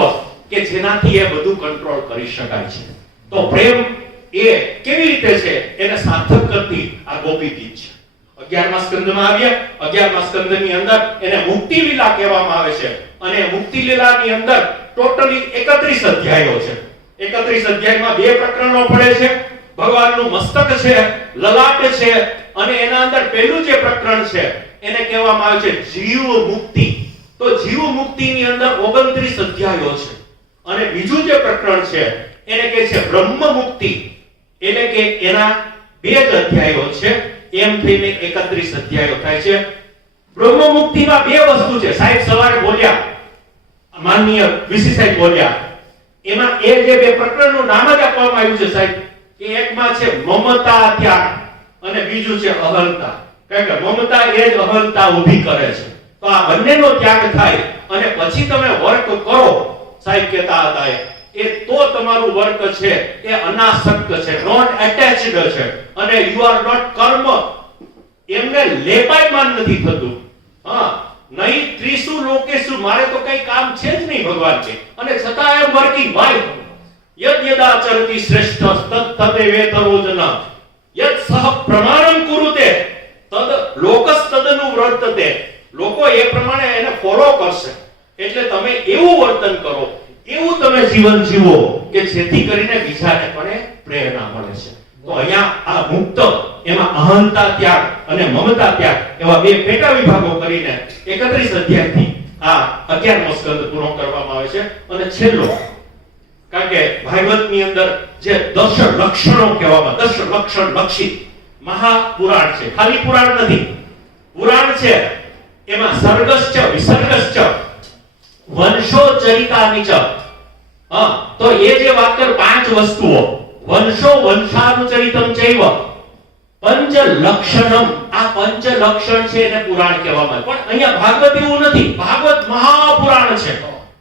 કે જેનાથી એ બધું કંટ્રોલ કરી શકાય છે. તો પ્રેમ એ કેવી રીતે છે એને સાર્થક કરતી આ ગોપી ગીત છે. 11મા સ્કંદમાં આવ્યા. 11મા સ્કંદની અંદર એને મુક્તિ લીલા કહેવામાં આવે છે. અને મુક્તિ લીલાની અંદર ટોટલી 31 અધ્યાયો છે. 31 અધ્યાયમાં બે પ્રકરણો પડે છે. ભગવાનનું મસ્તક છે, લલાટ છે, અને એના અંદર પહેલું જે પ્રકરણ છે એને કહેવામાં આવે છે જીવ મુક્તિ. તો જીવ મુક્તિની અંદર 29 અધ્યાયો છે. અને બીજું જે પ્રકરણ છે એને કહે છે બ્રહ્મ મુક્તિ, એટલે કે એના 2 જ અધ્યાયો છે. એમ થઈને 31 અધ્યાયો થાય છે. બ્રહ્મ મુક્તિમાં 2 વસ્તુ છે. સાહેબ સવારે બોલ્યા, માનનીય વીસી સાહેબ બોલ્યા, એમાં એ જે 2 પ્રકરણનું નામ જ આપવામાં આવ્યું છે સાહેબ, કે એકમાં છે મમતા ત્યાગ અને બીજું છે અહંતા. કારણ કે મમતા એ જ અહંતા ઊભી કરે છે. તો આ બંનેનો ત્યાગ થાય અને પછી તમે વર્ક કરો, સાહેબ કહેતા હતા એ તો તમારું વર્ક છે એ અનાસક્ત છે, નોટ એટેચ્ડ છે, અને યુ આર નોટ કર્મ, એમને લેપાયમાન નથી થતું. હા, નહીં ત્રીસુ લોકેશુ, મારે તો કઈ કામ છે જ નહીં ભગવાન કે, અને છતાં આઈ એમ વર્કિંગ. વાય યદ યદાચરતિ શ્રેષ્ઠ તદ્તદેવેતરોજન યદ સહ પ્રમાણમ કુરુતે તદ લોકસ્તદનુ વર્તતે. લોકો એ પ્રમાણે એને ફોલો કરશે, એટલે તમે એવું વર્તન કરો, એવું તમે જીવન જીવો કે જેથી કરીને બીજાને પણ પ્રેરણા મળે છે. તો અહીંયા આ મુક્ત, એમાં અહંતા ત્યાગ અને મમતા ત્યાગ એવા બે પેટા વિભાગો કરીને 31 અધ્યાયથી આ 11મો સ્કંદ પૂરો કરવામાં આવે છે. અને છેલ્લો, કારણ કે ભાગવતની અંદર જે 10 લક્ષણો કહેવામાં, 10 લક્ષણ લક્ષિત મહાપુરાણ છે, ખાલી પુરાણ નથી, પુરાણ છે. એમાં સર્ગશ્ચ વિસર્ગશ્ચ વંશો ચરિતાની ચ. તો એ જે વાત કર 5 વસ્તુઓ, વંશો વંશાનુચરિતમ ચૈવ પંચ લક્ષણમ, આ પંચ લક્ષણ છે એને પુરાણ કહેવામાં. પણ અહીંયા ભાગવત એવું નથી, ભાગવત મહાપુરાણ છે.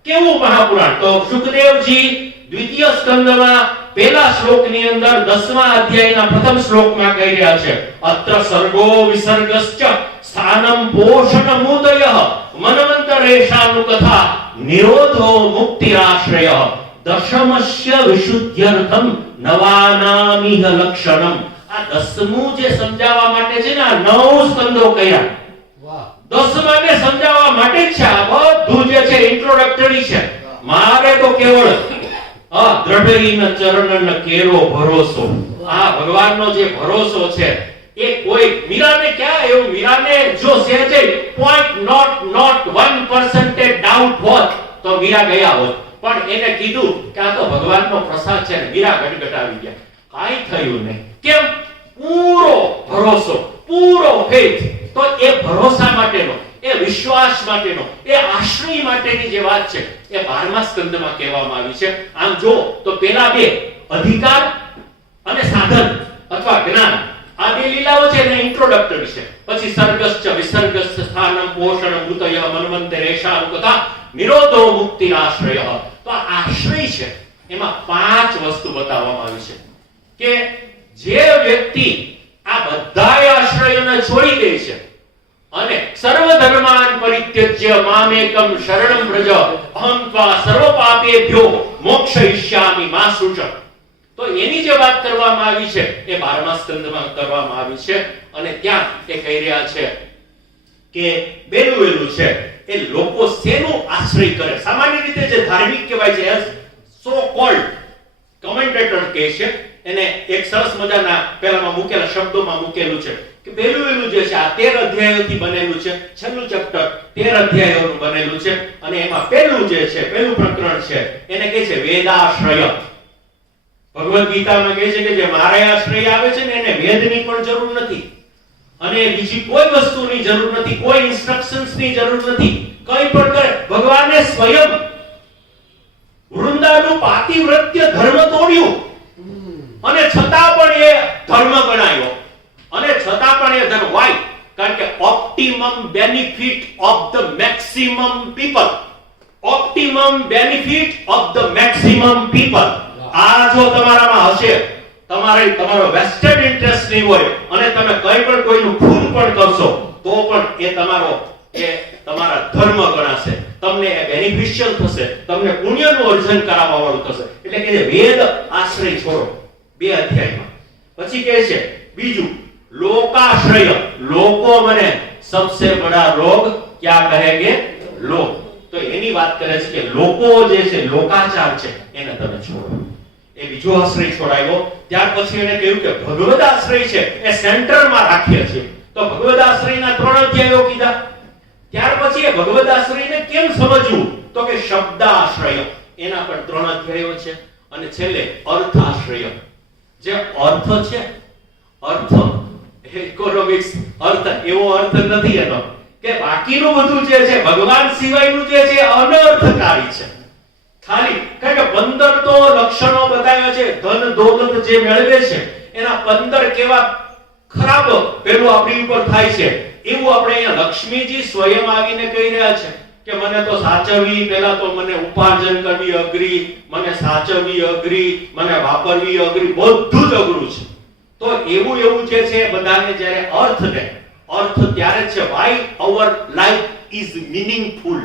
કેવું મહાપુરાણ? તો સુખદેવજી દ્વિતીય સ્કંદમાં પહેલા શ્લોકની અંદર 10મા અધ્યાયના પ્રથમ શ્લોકમાં કહી રહ્યા છે, અત્ર સર્ગો વિસર્ગશ્ચ સ્થાનમ પોષણમુદયઃ મન્વંતરેષાનુ કથા નિરોધો મુક્તિરાશ્રયઃ દશમસ્ય વિશુદ્ધ્યર્થમ નવાનામિહ લક્ષણમ. આ 10મું જે સમજાવવા માટે છે ને, આ 9 સ્કંદો કયા, વાહ, 10મા ને સમજાવવા માટે જ છે. આ બધું જે છે ઇન્ટ્રોડક્ટરી છે. મારે તો કેવળ દ્રઢઈન ચરણન કેરો ભરોસો, આ ભગવાનનો જે ભરોસો છે એ કોઈ મીરાને ક્યાં એવું, મીરાને જો સહેજે 0.01% ડાઉટ હોત તો મીરા ગયા હોત, પણ એને કીધું કે આ તો ભગવાનનો પ્રસાદ છે ને, મીરા ગટગટાવી ગયા. કાઈ થયું નહીં. કેમ? પૂરો ભરોસો, પૂરો ફેથ. તો એ ભરોસા માટેનો, એ વિશ્વાસ માટેનો, એ આશ્રય માટેની જે વાત છે એ 12મા સ્કંદમાં કહેવામાં આવી છે. આમ જો તો પેલા બે અધિકાર અને સાધન અથવા જ્ઞાન, આ બે લીલાઓ છે ને ઇન્ટ્રોડક્ટરી છે. પછી સર્ગશ્ચ વિસર્ગશ્ચ સ્થાનમ પોષણમ મૃતય મન્વંતરેષાનુ કથા નિરોધો મુક્તિરાશ્રયઃ. તો આ આશ્રય છે, એમાં 5 વસ્તુ બતાવવામાં આવી છે કે જે વ્યક્તિ આ બધા આશ્રયોને છોડી દે છે અને સર્વ ધર્માન પરિત્યજ્ય મામેકમ શરણમ વ્રજ અહં ત્વા સર્વ પાપેભ્યો મોક્ષયિષ્યામિ મા શુચ. તો એની જે વાત કરવામાં આવી છે એ 12મા સ્કંદમાં કરવામાં આવી છે. અને ત્યાં એ કહી રહ્યા છે કે બેલું છે એ લોકો શેનો આશ્રય કરે. સામાન્ય રીતે જે ધાર્મિક કહેવાય છે, સો કોલ્ડ કમેન્ટેટર કહે છે, એને એક સરસ મજાના પહેલામાં મૂકેલા શબ્દોમાં મૂકેલું છે કે બેલું જે છે આ 13 અધ્યાયોથી બનેલું છે. છેલ્લું ચેપ્ટર 13 અધ્યાયોનું બનેલું છે. અને એમાં પહેલું જે છે, પહેલું પ્રકરણ છે એને કહે છે વેદાશ્રય. ભગવદ ગીતામાં કહે છે કે જે મારે આશ્રય આવે છે ને એને વેદની પણ જરૂર નથી, અને બીજી કોઈ વસ્તુની જરૂર નથી, કોઈ ઇન્સ્ટ્રક્શન્સની જરૂર નથી. કંઈ પણ કરે, ભગવાને સ્વયં વૃંદાનું પાતિવ્રત્ય ધર્મ તોડ્યું અને છતાં પણ એ ધર્મ ગણાયો. અને છતાં પણ એ ધર્મ વાય, કારણ કે optimum benefit of the maximum people, optimum benefit of the maximum people. આ જો તમારામાં હશે, તમારો વેસ્ટેડ ઇન્ટરેસ્ટ નહીં હોય અને તમે કંઈ પણ કોઈનું ખૂન પણ કરશો તો પણ એ તમારા ધર્મ ગણાશે, તમને એ બેનિફિશિયલ થશે, તમને પુણ્યનું અર્જન કરાવવા વાળું થશે. એટલે કે વેદ આશ્રય છોડો 2 અધ્યાયમાં. પછી કહે છે બીજું લોકાશ્રય. લોકો મને સબસે બડા રોગ ક્યાં કહેગે? લોક. તો એની વાત કરે છે કે લોકો જે છે, લોકાચાર છે, એને તમે છોડો. એ બીજો આશ્રય છોડાયો. ત્યાર પછી એને કહ્યું કે ભગવદ આશ્રય છે એ સેન્ટરમાં રાખીએ છીએ. તો ભગવદ આશ્રયના 3 અધ્યાયો કીધા. ત્યાર પછી એ ભગવદ આશ્રયને કેમ સમજવું? તો કે શબ્દ આશ્રય, એના પણ 3 અધ્યાયો છે. અને છેલ્લે અર્થ આશ્રય. જે અર્થ છે, અર્થ ઇકોનોમિક્સ અર્થ, એવો અર્થ નથી એનો કે બાકીનું બધું જે છે ભગવાન સિવાયનું જે છે અનર્થકારી છે. ખાલી કારણ કે 15 તો લક્ષણો બતાવ્યા છે. ધન દોલત જે મેળવે છે એના 15 કેવા ખરાબ પેલું આપણી ઉપર થાય છે એવું આપણે અહીંયા લક્ષ્મીજી સ્વયં આવીને કહી રહ્યા છે કે મને તો સાચવવી, પહેલા તો મને ઉપાર્જન કરવી અઘરી, મને સાચવવી અઘરી, મને વાપરવી અઘરી, બધું જ અઘરું છે. તો એવું જે છે બધાને જ્યારે અર્થ ત્યારે છે why our life is meaningful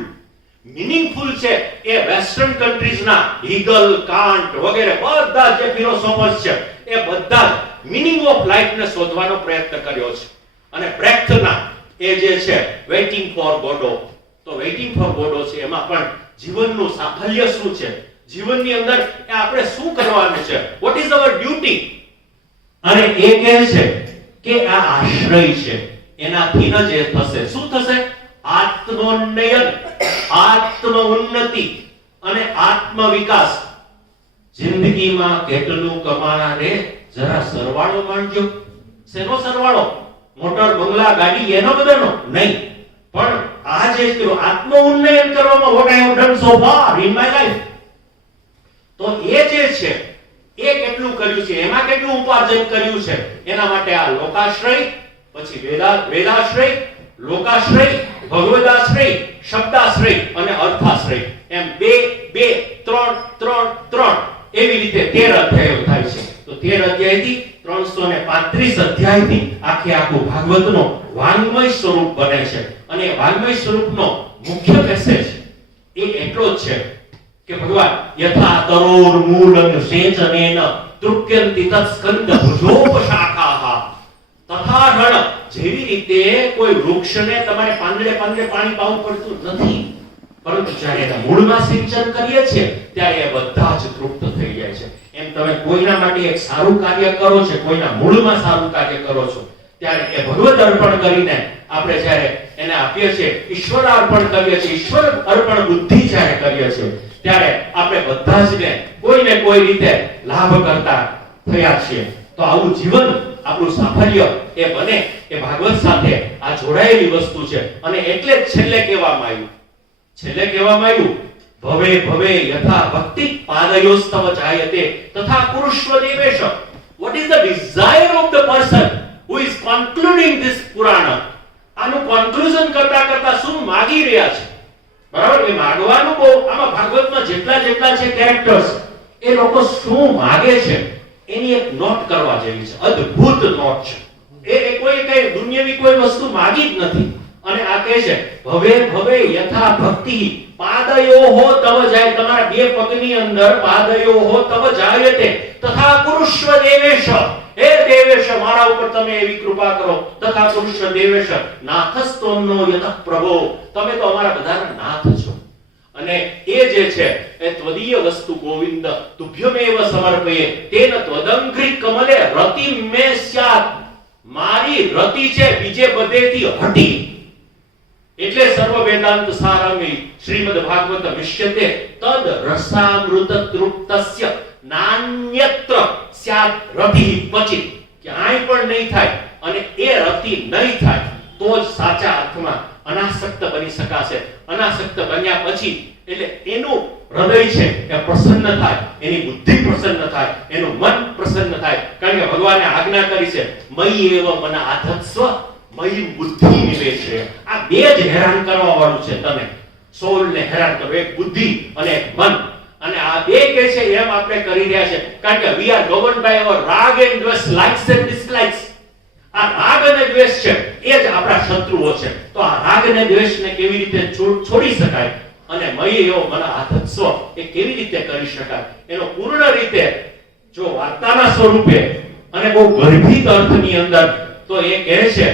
છે. એ વેસ્ટર્ન કન્ટ્રીઝના હીગલ, કાન્ટ વગેરે બધા જે ફિલોસોફર્સ છે એ બધા મીનિંગ ઓફ લાઈફ ને શોધવાનો પ્રયત્ન કર્યો છે. અને બ્રેખ્ટના એ જે છે વેઇટિંગ ફોર ગોડો, તો વેઇટિંગ ફોર ગોડો છે એમાં પણ જીવનનું સાફલ્ય શું છે, જીવનની અંદર એ આપણે શું કરવાનું છે, વોટ ઇઝ અવર ડ્યુટી. અને એ કહે છે કે આ આશ્રય છે એનાથી જ એ થશે. શું થશે? આત્મોન્નયન, આત્મ ઉન્નતિ અને આત્મ વિકાસ. જિંદગીમાં કેટલું કમાણા રે જરા સરવાળો માંડજો. શેનો સરવાળો? મોટર, બંગલા, ગાડી એનો બધાનો નહીં, પણ આ જે આત્મ ઉન્નયન કરવામાં what I have done so far in my life, તો એ જે છે એ કેટલું કર્યું છે, એમાં કેટલું ઉપાર્જન કર્યું છે, એના માટે આ લોકાશ્રય, પછી વેદાશ્રય, લોકાશ્રય, ભગવદાશ્રય, શબ્દાશ્રય અને અર્થાશ્રય, એમ બે ત્રણ એવી રીતે 13 અધ્યાયો થાય છે. તો 13 અધ્યાયથી 335 અધ્યાયથી આખું ભાગવતનો વાંગ્મય સ્વરૂપ બને છે. અને વાંગ્મય સ્વરૂપનો મુખ્ય મેસેજ એ એટલો જ છે કે ભગવાન યથા તરોર મૂલં સેચનેન તૃપ્યંતિ તત્સ્કંદ ભુજોપશાખાઃ તથા રણ. જેવી રીતે કોઈ વૃક્ષને તમારે પાંદડે પાણી પાવું પડતું નથી, પરંતુ જ્યારે એના મૂળમાં સિંચન કરીએ છીએ ત્યારે એ બધા જ તૃપ્ત થઈ જાય છે. એમ તમે કોઈના માટે એક સારું કાર્ય કરો છો, કોઈના મૂળમાં સારું કાર્ય કરો છો, ત્યારે એ ભગવત અર્પણ કરીને આપણે જ્યારે એને આપીએ છીએ, ઈશ્વર અર્પણ કરીએ છીએ, ઈશ્વર અર્પણ બુદ્ધિ જ્યારે કરીએ છીએ, ત્યારે આપણે બધા જ ને કોઈને કોઈ રીતે લાભ કરતા થયા છીએ. તો આવું જીવન, આપણું સાફલ્ય એ બને એ ભાગવત સાથે આ જોડાયેલી વસ્તુ છે. અને એટલે જ છેલ્લે કહેવામાં આવ્યું ભવે ભવે યથા ભક્તિ પાદયોસ્તવ જાયતે તથા કુરુષ્વ Devesh. what is the desire of the person who is concluding this Purana? આનું કન્ક્લુઝન કરતા શું માગી રહ્યા છે, બરાબર? એ માગવાનું બહુ, આમાં ભાગવતમાં જેટલા છે કેરેક્ટર્સ, એ લોકો શું માગે છે એની એક નોટ કરવા જેવી છે, અદ્ભુત નોટ છે. એ કોઈ કઈ દુનિયાવી કોઈ વસ્તુ માગી જ નથી. અને આ કહે છે ભવે યથા ભક્તિ પાદયોહો તવ જાય, તમારા બે પગની અંદર પાદયોહો તવ જાયતે તથા કુરુષ્વ દેવેશ. હે દેવેશ, મારા ઉપર તમે એવી કૃપા કરો. તથા કુરુષ્વ દેવેશ નાથસ્તોમનો યતઃ પ્રભો, તમે તો અમારા બધાના નાથ છો. અને એ જે છે એ ત્વદીય વસ્તુ ગોવિંદ તુભ્યમેવ સમર્પયે તેન ત્વદંઘ્રી કમલે રતિ મે સ્યાત. મારી રતિ છે બીજે બધેથી હટી. એટલે સર્વ વેદાંત સારમી શ્રીમદ ભાગવત વિશ્યતે તદ રસામૃત તૃપ્તસ્ય નાન્યત્ર સ્યાત રતિ ક્વચિત. ક્યાંય પણ નહીં થાય, અને એ રતિ નહીં થાય તો જ સાચા અર્થમાં અનાસક્ત બની શકાશે. અનાસક્ત બન્યા પછી એટલે એનું હૃદય છે એ પ્રસન્ન થાય, એની બુદ્ધિ પ્રસન્ન થાય, એનું મન પ્રસન્ન થાય. કારણ કે ભગવાને આજ્ઞા કરી છે મયી એવ મન આધત્સ્વ મયી બુદ્ધિ નિવેશે. આ બે જ હેરાન કરવા વાળું છે. તમે સોલ ને હેરાન કરો, એક બુદ્ધિ અને એક મન. અને આ બે કે છે એમ આપણે કરી રહ્યા છે, કારણ કે we are governed by our rag and dvesh, likes and dislikes. આ રાગ અને દ્વેષ છે એ જ આપણા શત્રુઓ છે. તો આ રાગ અને દ્વેષને કેવી રીતે છોડી શકાય અને મયી એવો મન આધત્સ્વ એ કેવી રીતે કરી શકાય, એનો પૂર્ણ રીતે જો વાર્તાના સ્વરૂપે અને બહુ ગર્ભિત અર્થની અંદર તો એ કહે છે,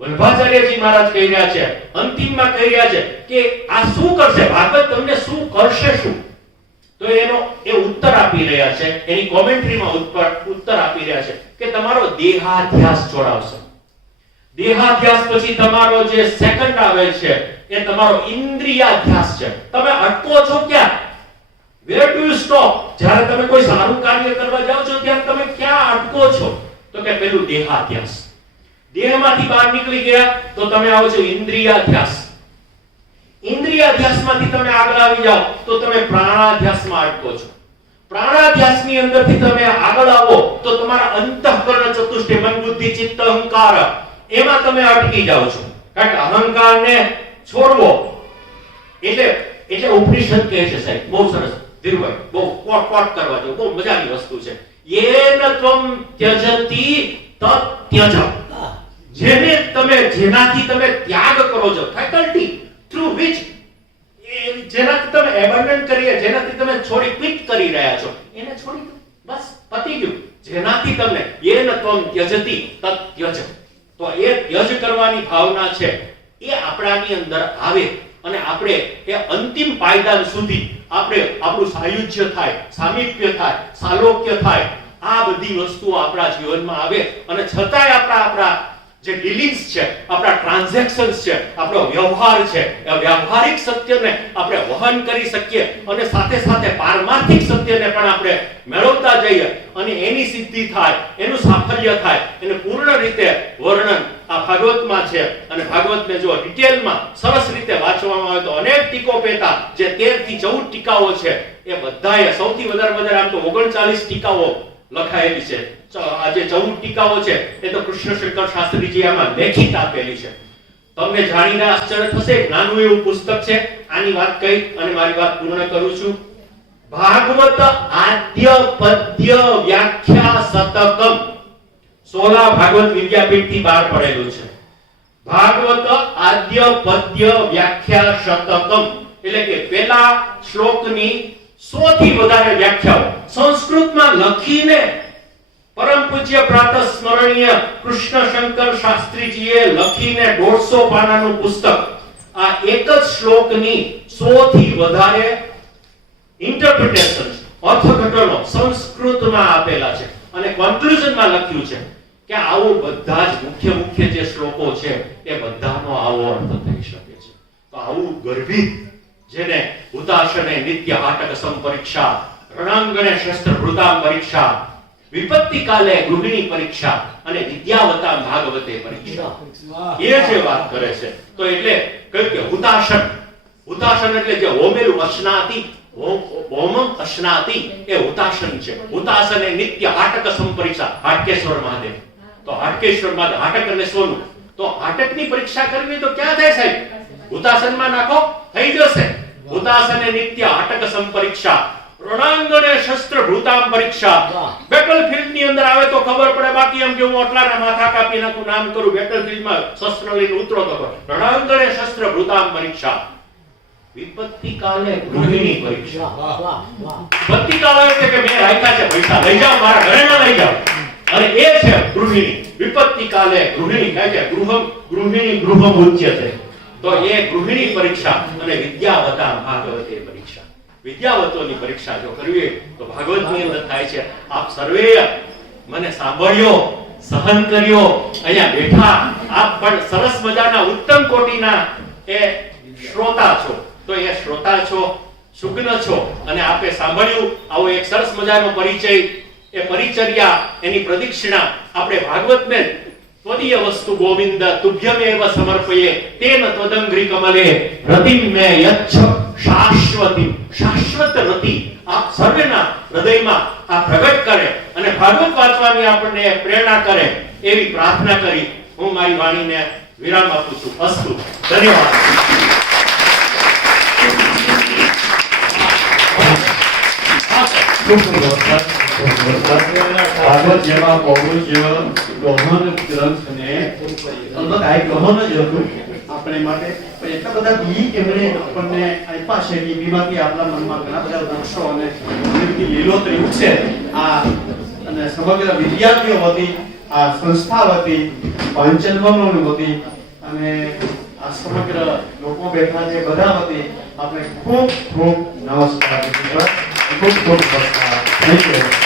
વલ્ભાચાર્યજી મહારાજ કહી રહ્યા છે, અંતિમમાં કહી રહ્યા છે કે આ શું કરશે ભાગવત, તમને શું કરશે શું? તો એ ઉત્તર આપી રહ્યા છે, એની કોમેન્ટ્રીમાં ઉત્તર આપી રહ્યા છે કે તમારો દેહાધ્યાસ છોડાવશે. દેહાધ્યાસ પછી તમારો જે સેકન્ડ આવે છે એ તમારો ઇન્દ્રિયાધ્યાસ છે. તમે અટકો છો ક્યાં? where do you stop? જ્યારે તમે કોઈ સારું કાર્ય કરવા જાઓ છો ત્યારે તમે ક્યાં અટકો છો? તો કે પેલું દેહાધ્યાસ. દેહમાંથી બહાર નીકળી ગયા તો તમે આવો છો ઇન્દ્રિયાધ્યાસ. ઇન્દ્રિયાધ્યાસમાંથી તમે આગળ આવી જાઓ તો તમે પ્રાણાધ્યાસમાં અટકો છો. પ્રાણાધ્યાસની અંદરથી તમે આગળ આવો તો તમારા અંતઃકરણ ચતુષ્ટય મન બુદ્ધિ ચિત્ત અહંકાર એમાં તમે અટકી જાઓ છો. કારણ કે અહંકારને છોડવો એટલે ઉપનિષદ કહે છે સાહેબ, બહુ સરસ ધીરુભાઈ, બહુ કોટ કરવા જેવું, બહુ મજાની વસ્તુ છે. યેન ત્વમ ત્યજતિ તત ત્યજ. જેનાથી તમે ત્યાગ કરો છો, ફેકલ્ટી થ્રુ વિચ, જેનાથી તમે એબન્ડન કરીએ, જેનાથી તમે છોડી ક્વિટ કરી રહ્યા છો, એને છોડી દો, બસ પતી ગયું. જેનાથી તમને યેન ત્વમ ત્યજતિ તત ત્યજ, તો એ ત્યજ કરવાની ભાવના છે એ આપણાની અંદર આવે અને આપણે એ અંતિમ પાયદાન સુધી આપણું સાયુજ્ય થાય, સામીપ્ય થાય, સાલોક્ય થાય, આ બધી વસ્તુઓ આપણા જીવનમાં આવે અને છતાંય આપણા જે ડીલિંગ્સ છે, આપણા ટ્રાન્ઝેક્શન્સ છે, આપણો વ્યવહાર છે, એ વ્યવહારિક સત્યને આપણે વહન કરી શકીએ અને સાથે સાથે પારમાર્થિક સત્યને પણ આપણે મેળવતા જઈએ અને એની સિદ્ધિ થાય, એનું સાફલ્ય થાય, એને પૂર્ણ રીતે વર્ણન આ ભાગવતમાં છે. અને ભાગવતને જો ડિટેલમાં સરસ રીતે વાંચવામાં આવે તો અનેક ટીકોપેતા, જે 13 થી 14 ટીકાઓ છે, એ બધાએ સૌથી વધારે આમ તો 39 ટીકાઓ લખાયેલી છે. આ જે 14 ટીકાઓ છે એ તો કૃષ્ણશંકર શાસ્ત્રીજી આમાં લેખિત આપેલી છે. તમને જાણીને આશ્ચર્ય થશે, નાનું એવું પુસ્તક છે. આની વાત કહી અને મારી વાત પૂર્ણ કરું છું. ભાગવત આદ્ય પદ્ય વ્યાખ્યા શતકમ, સોલા ભાગવત વિદ્યાપીઠ થી બહાર પડેલું છે. ભાગવત આદ્ય પદ્ય વ્યાખ્યા શતકમ એટલે કે પેલા શ્લોકની 100 થી વધારે વ્યાખ્યાઓ સંસ્કૃતમાં લખીને પરમ પૂજ્ય પ્રાતઃ સ્મરણીય કૃષ્ણશંકર શાસ્ત્રીજીએ લખીને 150 પાનાનું પુસ્તક, આ એક જ શ્લોકની 100 થી વધારે ઇન્ટરપ્રિટેશન્સ, અર્થઘટનો સંસ્કૃતમાં આપેલા છે અને કન્ક્લુઝનમાં લખ્યું છે કે આવો બધા જ મુખ્ય જે શ્લોકો છે એ બધાનો આવો અર્થ થઈ શકે છે. તો આવું ગર્ભિત, જેને હુતાશને નિત્ય હાટક સંપરીક્ષા, રણાંગણે શસ્ત્રભૃતામ પરીક્ષા, વિપત્તિ કાલે ગૃહિણી પરીક્ષા અને વિદ્યાવતા ભાગવતે પરીક્ષા, એ જે વાત કરે છે. તો એટલે કહ્યું કે હુતાશન એટલે જે હોમેલું અશ્નાતિ, હોમ અશ્નાતિ એ હુતાશન છે. હુતાશને નિત્ય હાટક સંપરીક્ષા, હાટકેશ્વર મહાદેવ. તો હાટકેશ્વર મહાદેવ, હાટક એટલે સોનું. તો હાટકની પરીક્ષા કરવી તો ક્યાં થાય સાહેબ? હુતાશનમાં નાખો, થઈ જશે. હુતાશને નિત્ય હાટક સંપરીક્ષા, રણાંગણે શસ્ત્રભૃતામ પરીક્ષા. બેટલફીલ્ડ ની અંદર આવે તો ખબર પડે, બાકી એમ કે હું આટલાના માથા કાપી નાખું, નામ કરું, બેટલફીલ્ડમાં શસ્ત્ર લઈને ઉતરો તો રણાંગણે શસ્ત્રભૃતામ પરીક્ષા, વિપત્તિ કાલે ગૃહિણી પરીક્ષા. વિપત્તિ કાલે એટલે કે મેં રાખ્યા છે પૈસા, લઈ જાઓ, મારા ઘરે ના લઈ જાઓ, અને એ છે ગૃહિણી. વિપત્તિ કાલે ગૃહિણી કહે છે, ગૃહિણી ગૃહમ ઉચ્યતે. તો એ ગૃહિણી પરીક્ષા અને વિદ્યાવતા ભાગવતે પરીક્ષા. વિદ્યાવતોની પરીક્ષા જો કરવી તો ભાગવતની અંદર થાય છે. આપ સર્વે મને સાંભળ્યો, સહન કર્યો, અહીંયા બેઠા આપ પણ સરસ મજાના ઉત્તમ કોટીના એ શ્રોતા છો. તો એ શ્રોતા છો, સુગ્ન છો અને આપે સાંભળ્યું આવો એક સરસ મજાનો પરિચય, એ પરિચર્યા, એની પ્રદક્ષિણા આપણે ભાગવતને ત્વદીય વસ્તુ ગોવિંદ તુભ્યમેવ સમર્પયે તેન ત્વદંઘ્રી કમલે રતિમ મે યચ્છ શાશ્વતી. શાશ્વત રતિ આપ સર્વેના હૃદયમાં આ પ્રગટ કરે અને ભાગવત વાંચવાની આપણને પ્રેરણા કરે એવી પ્રાર્થના કરી હું મારી વાણીને વિરામ આપું છું. અસ્તુ. ધન્યવાદ. ભાગવત જેવા પૌરુષ ગહન ગ્રંથને અલબત્ત આ ગહન જ હતું આપણે માટે, પણ એટલા બધા બી એમણે આપણને આપ્યા છે કે બીમાંથી આપણા મનમાં ઘણા બધા વૃક્ષો અને લીલોતરી ઉઠશે. આ અને સમગ્ર વિદ્યાર્થીઓ વતી, આ સંસ્થા વતી, પાંચનવમોની વતી અને આ સમગ્ર લોકો બેઠા છે બધા વતી આપણે ખૂબ ખૂબ નમસ્કાર. ખૂબ ખૂબ નમસ્કાર. Thank you.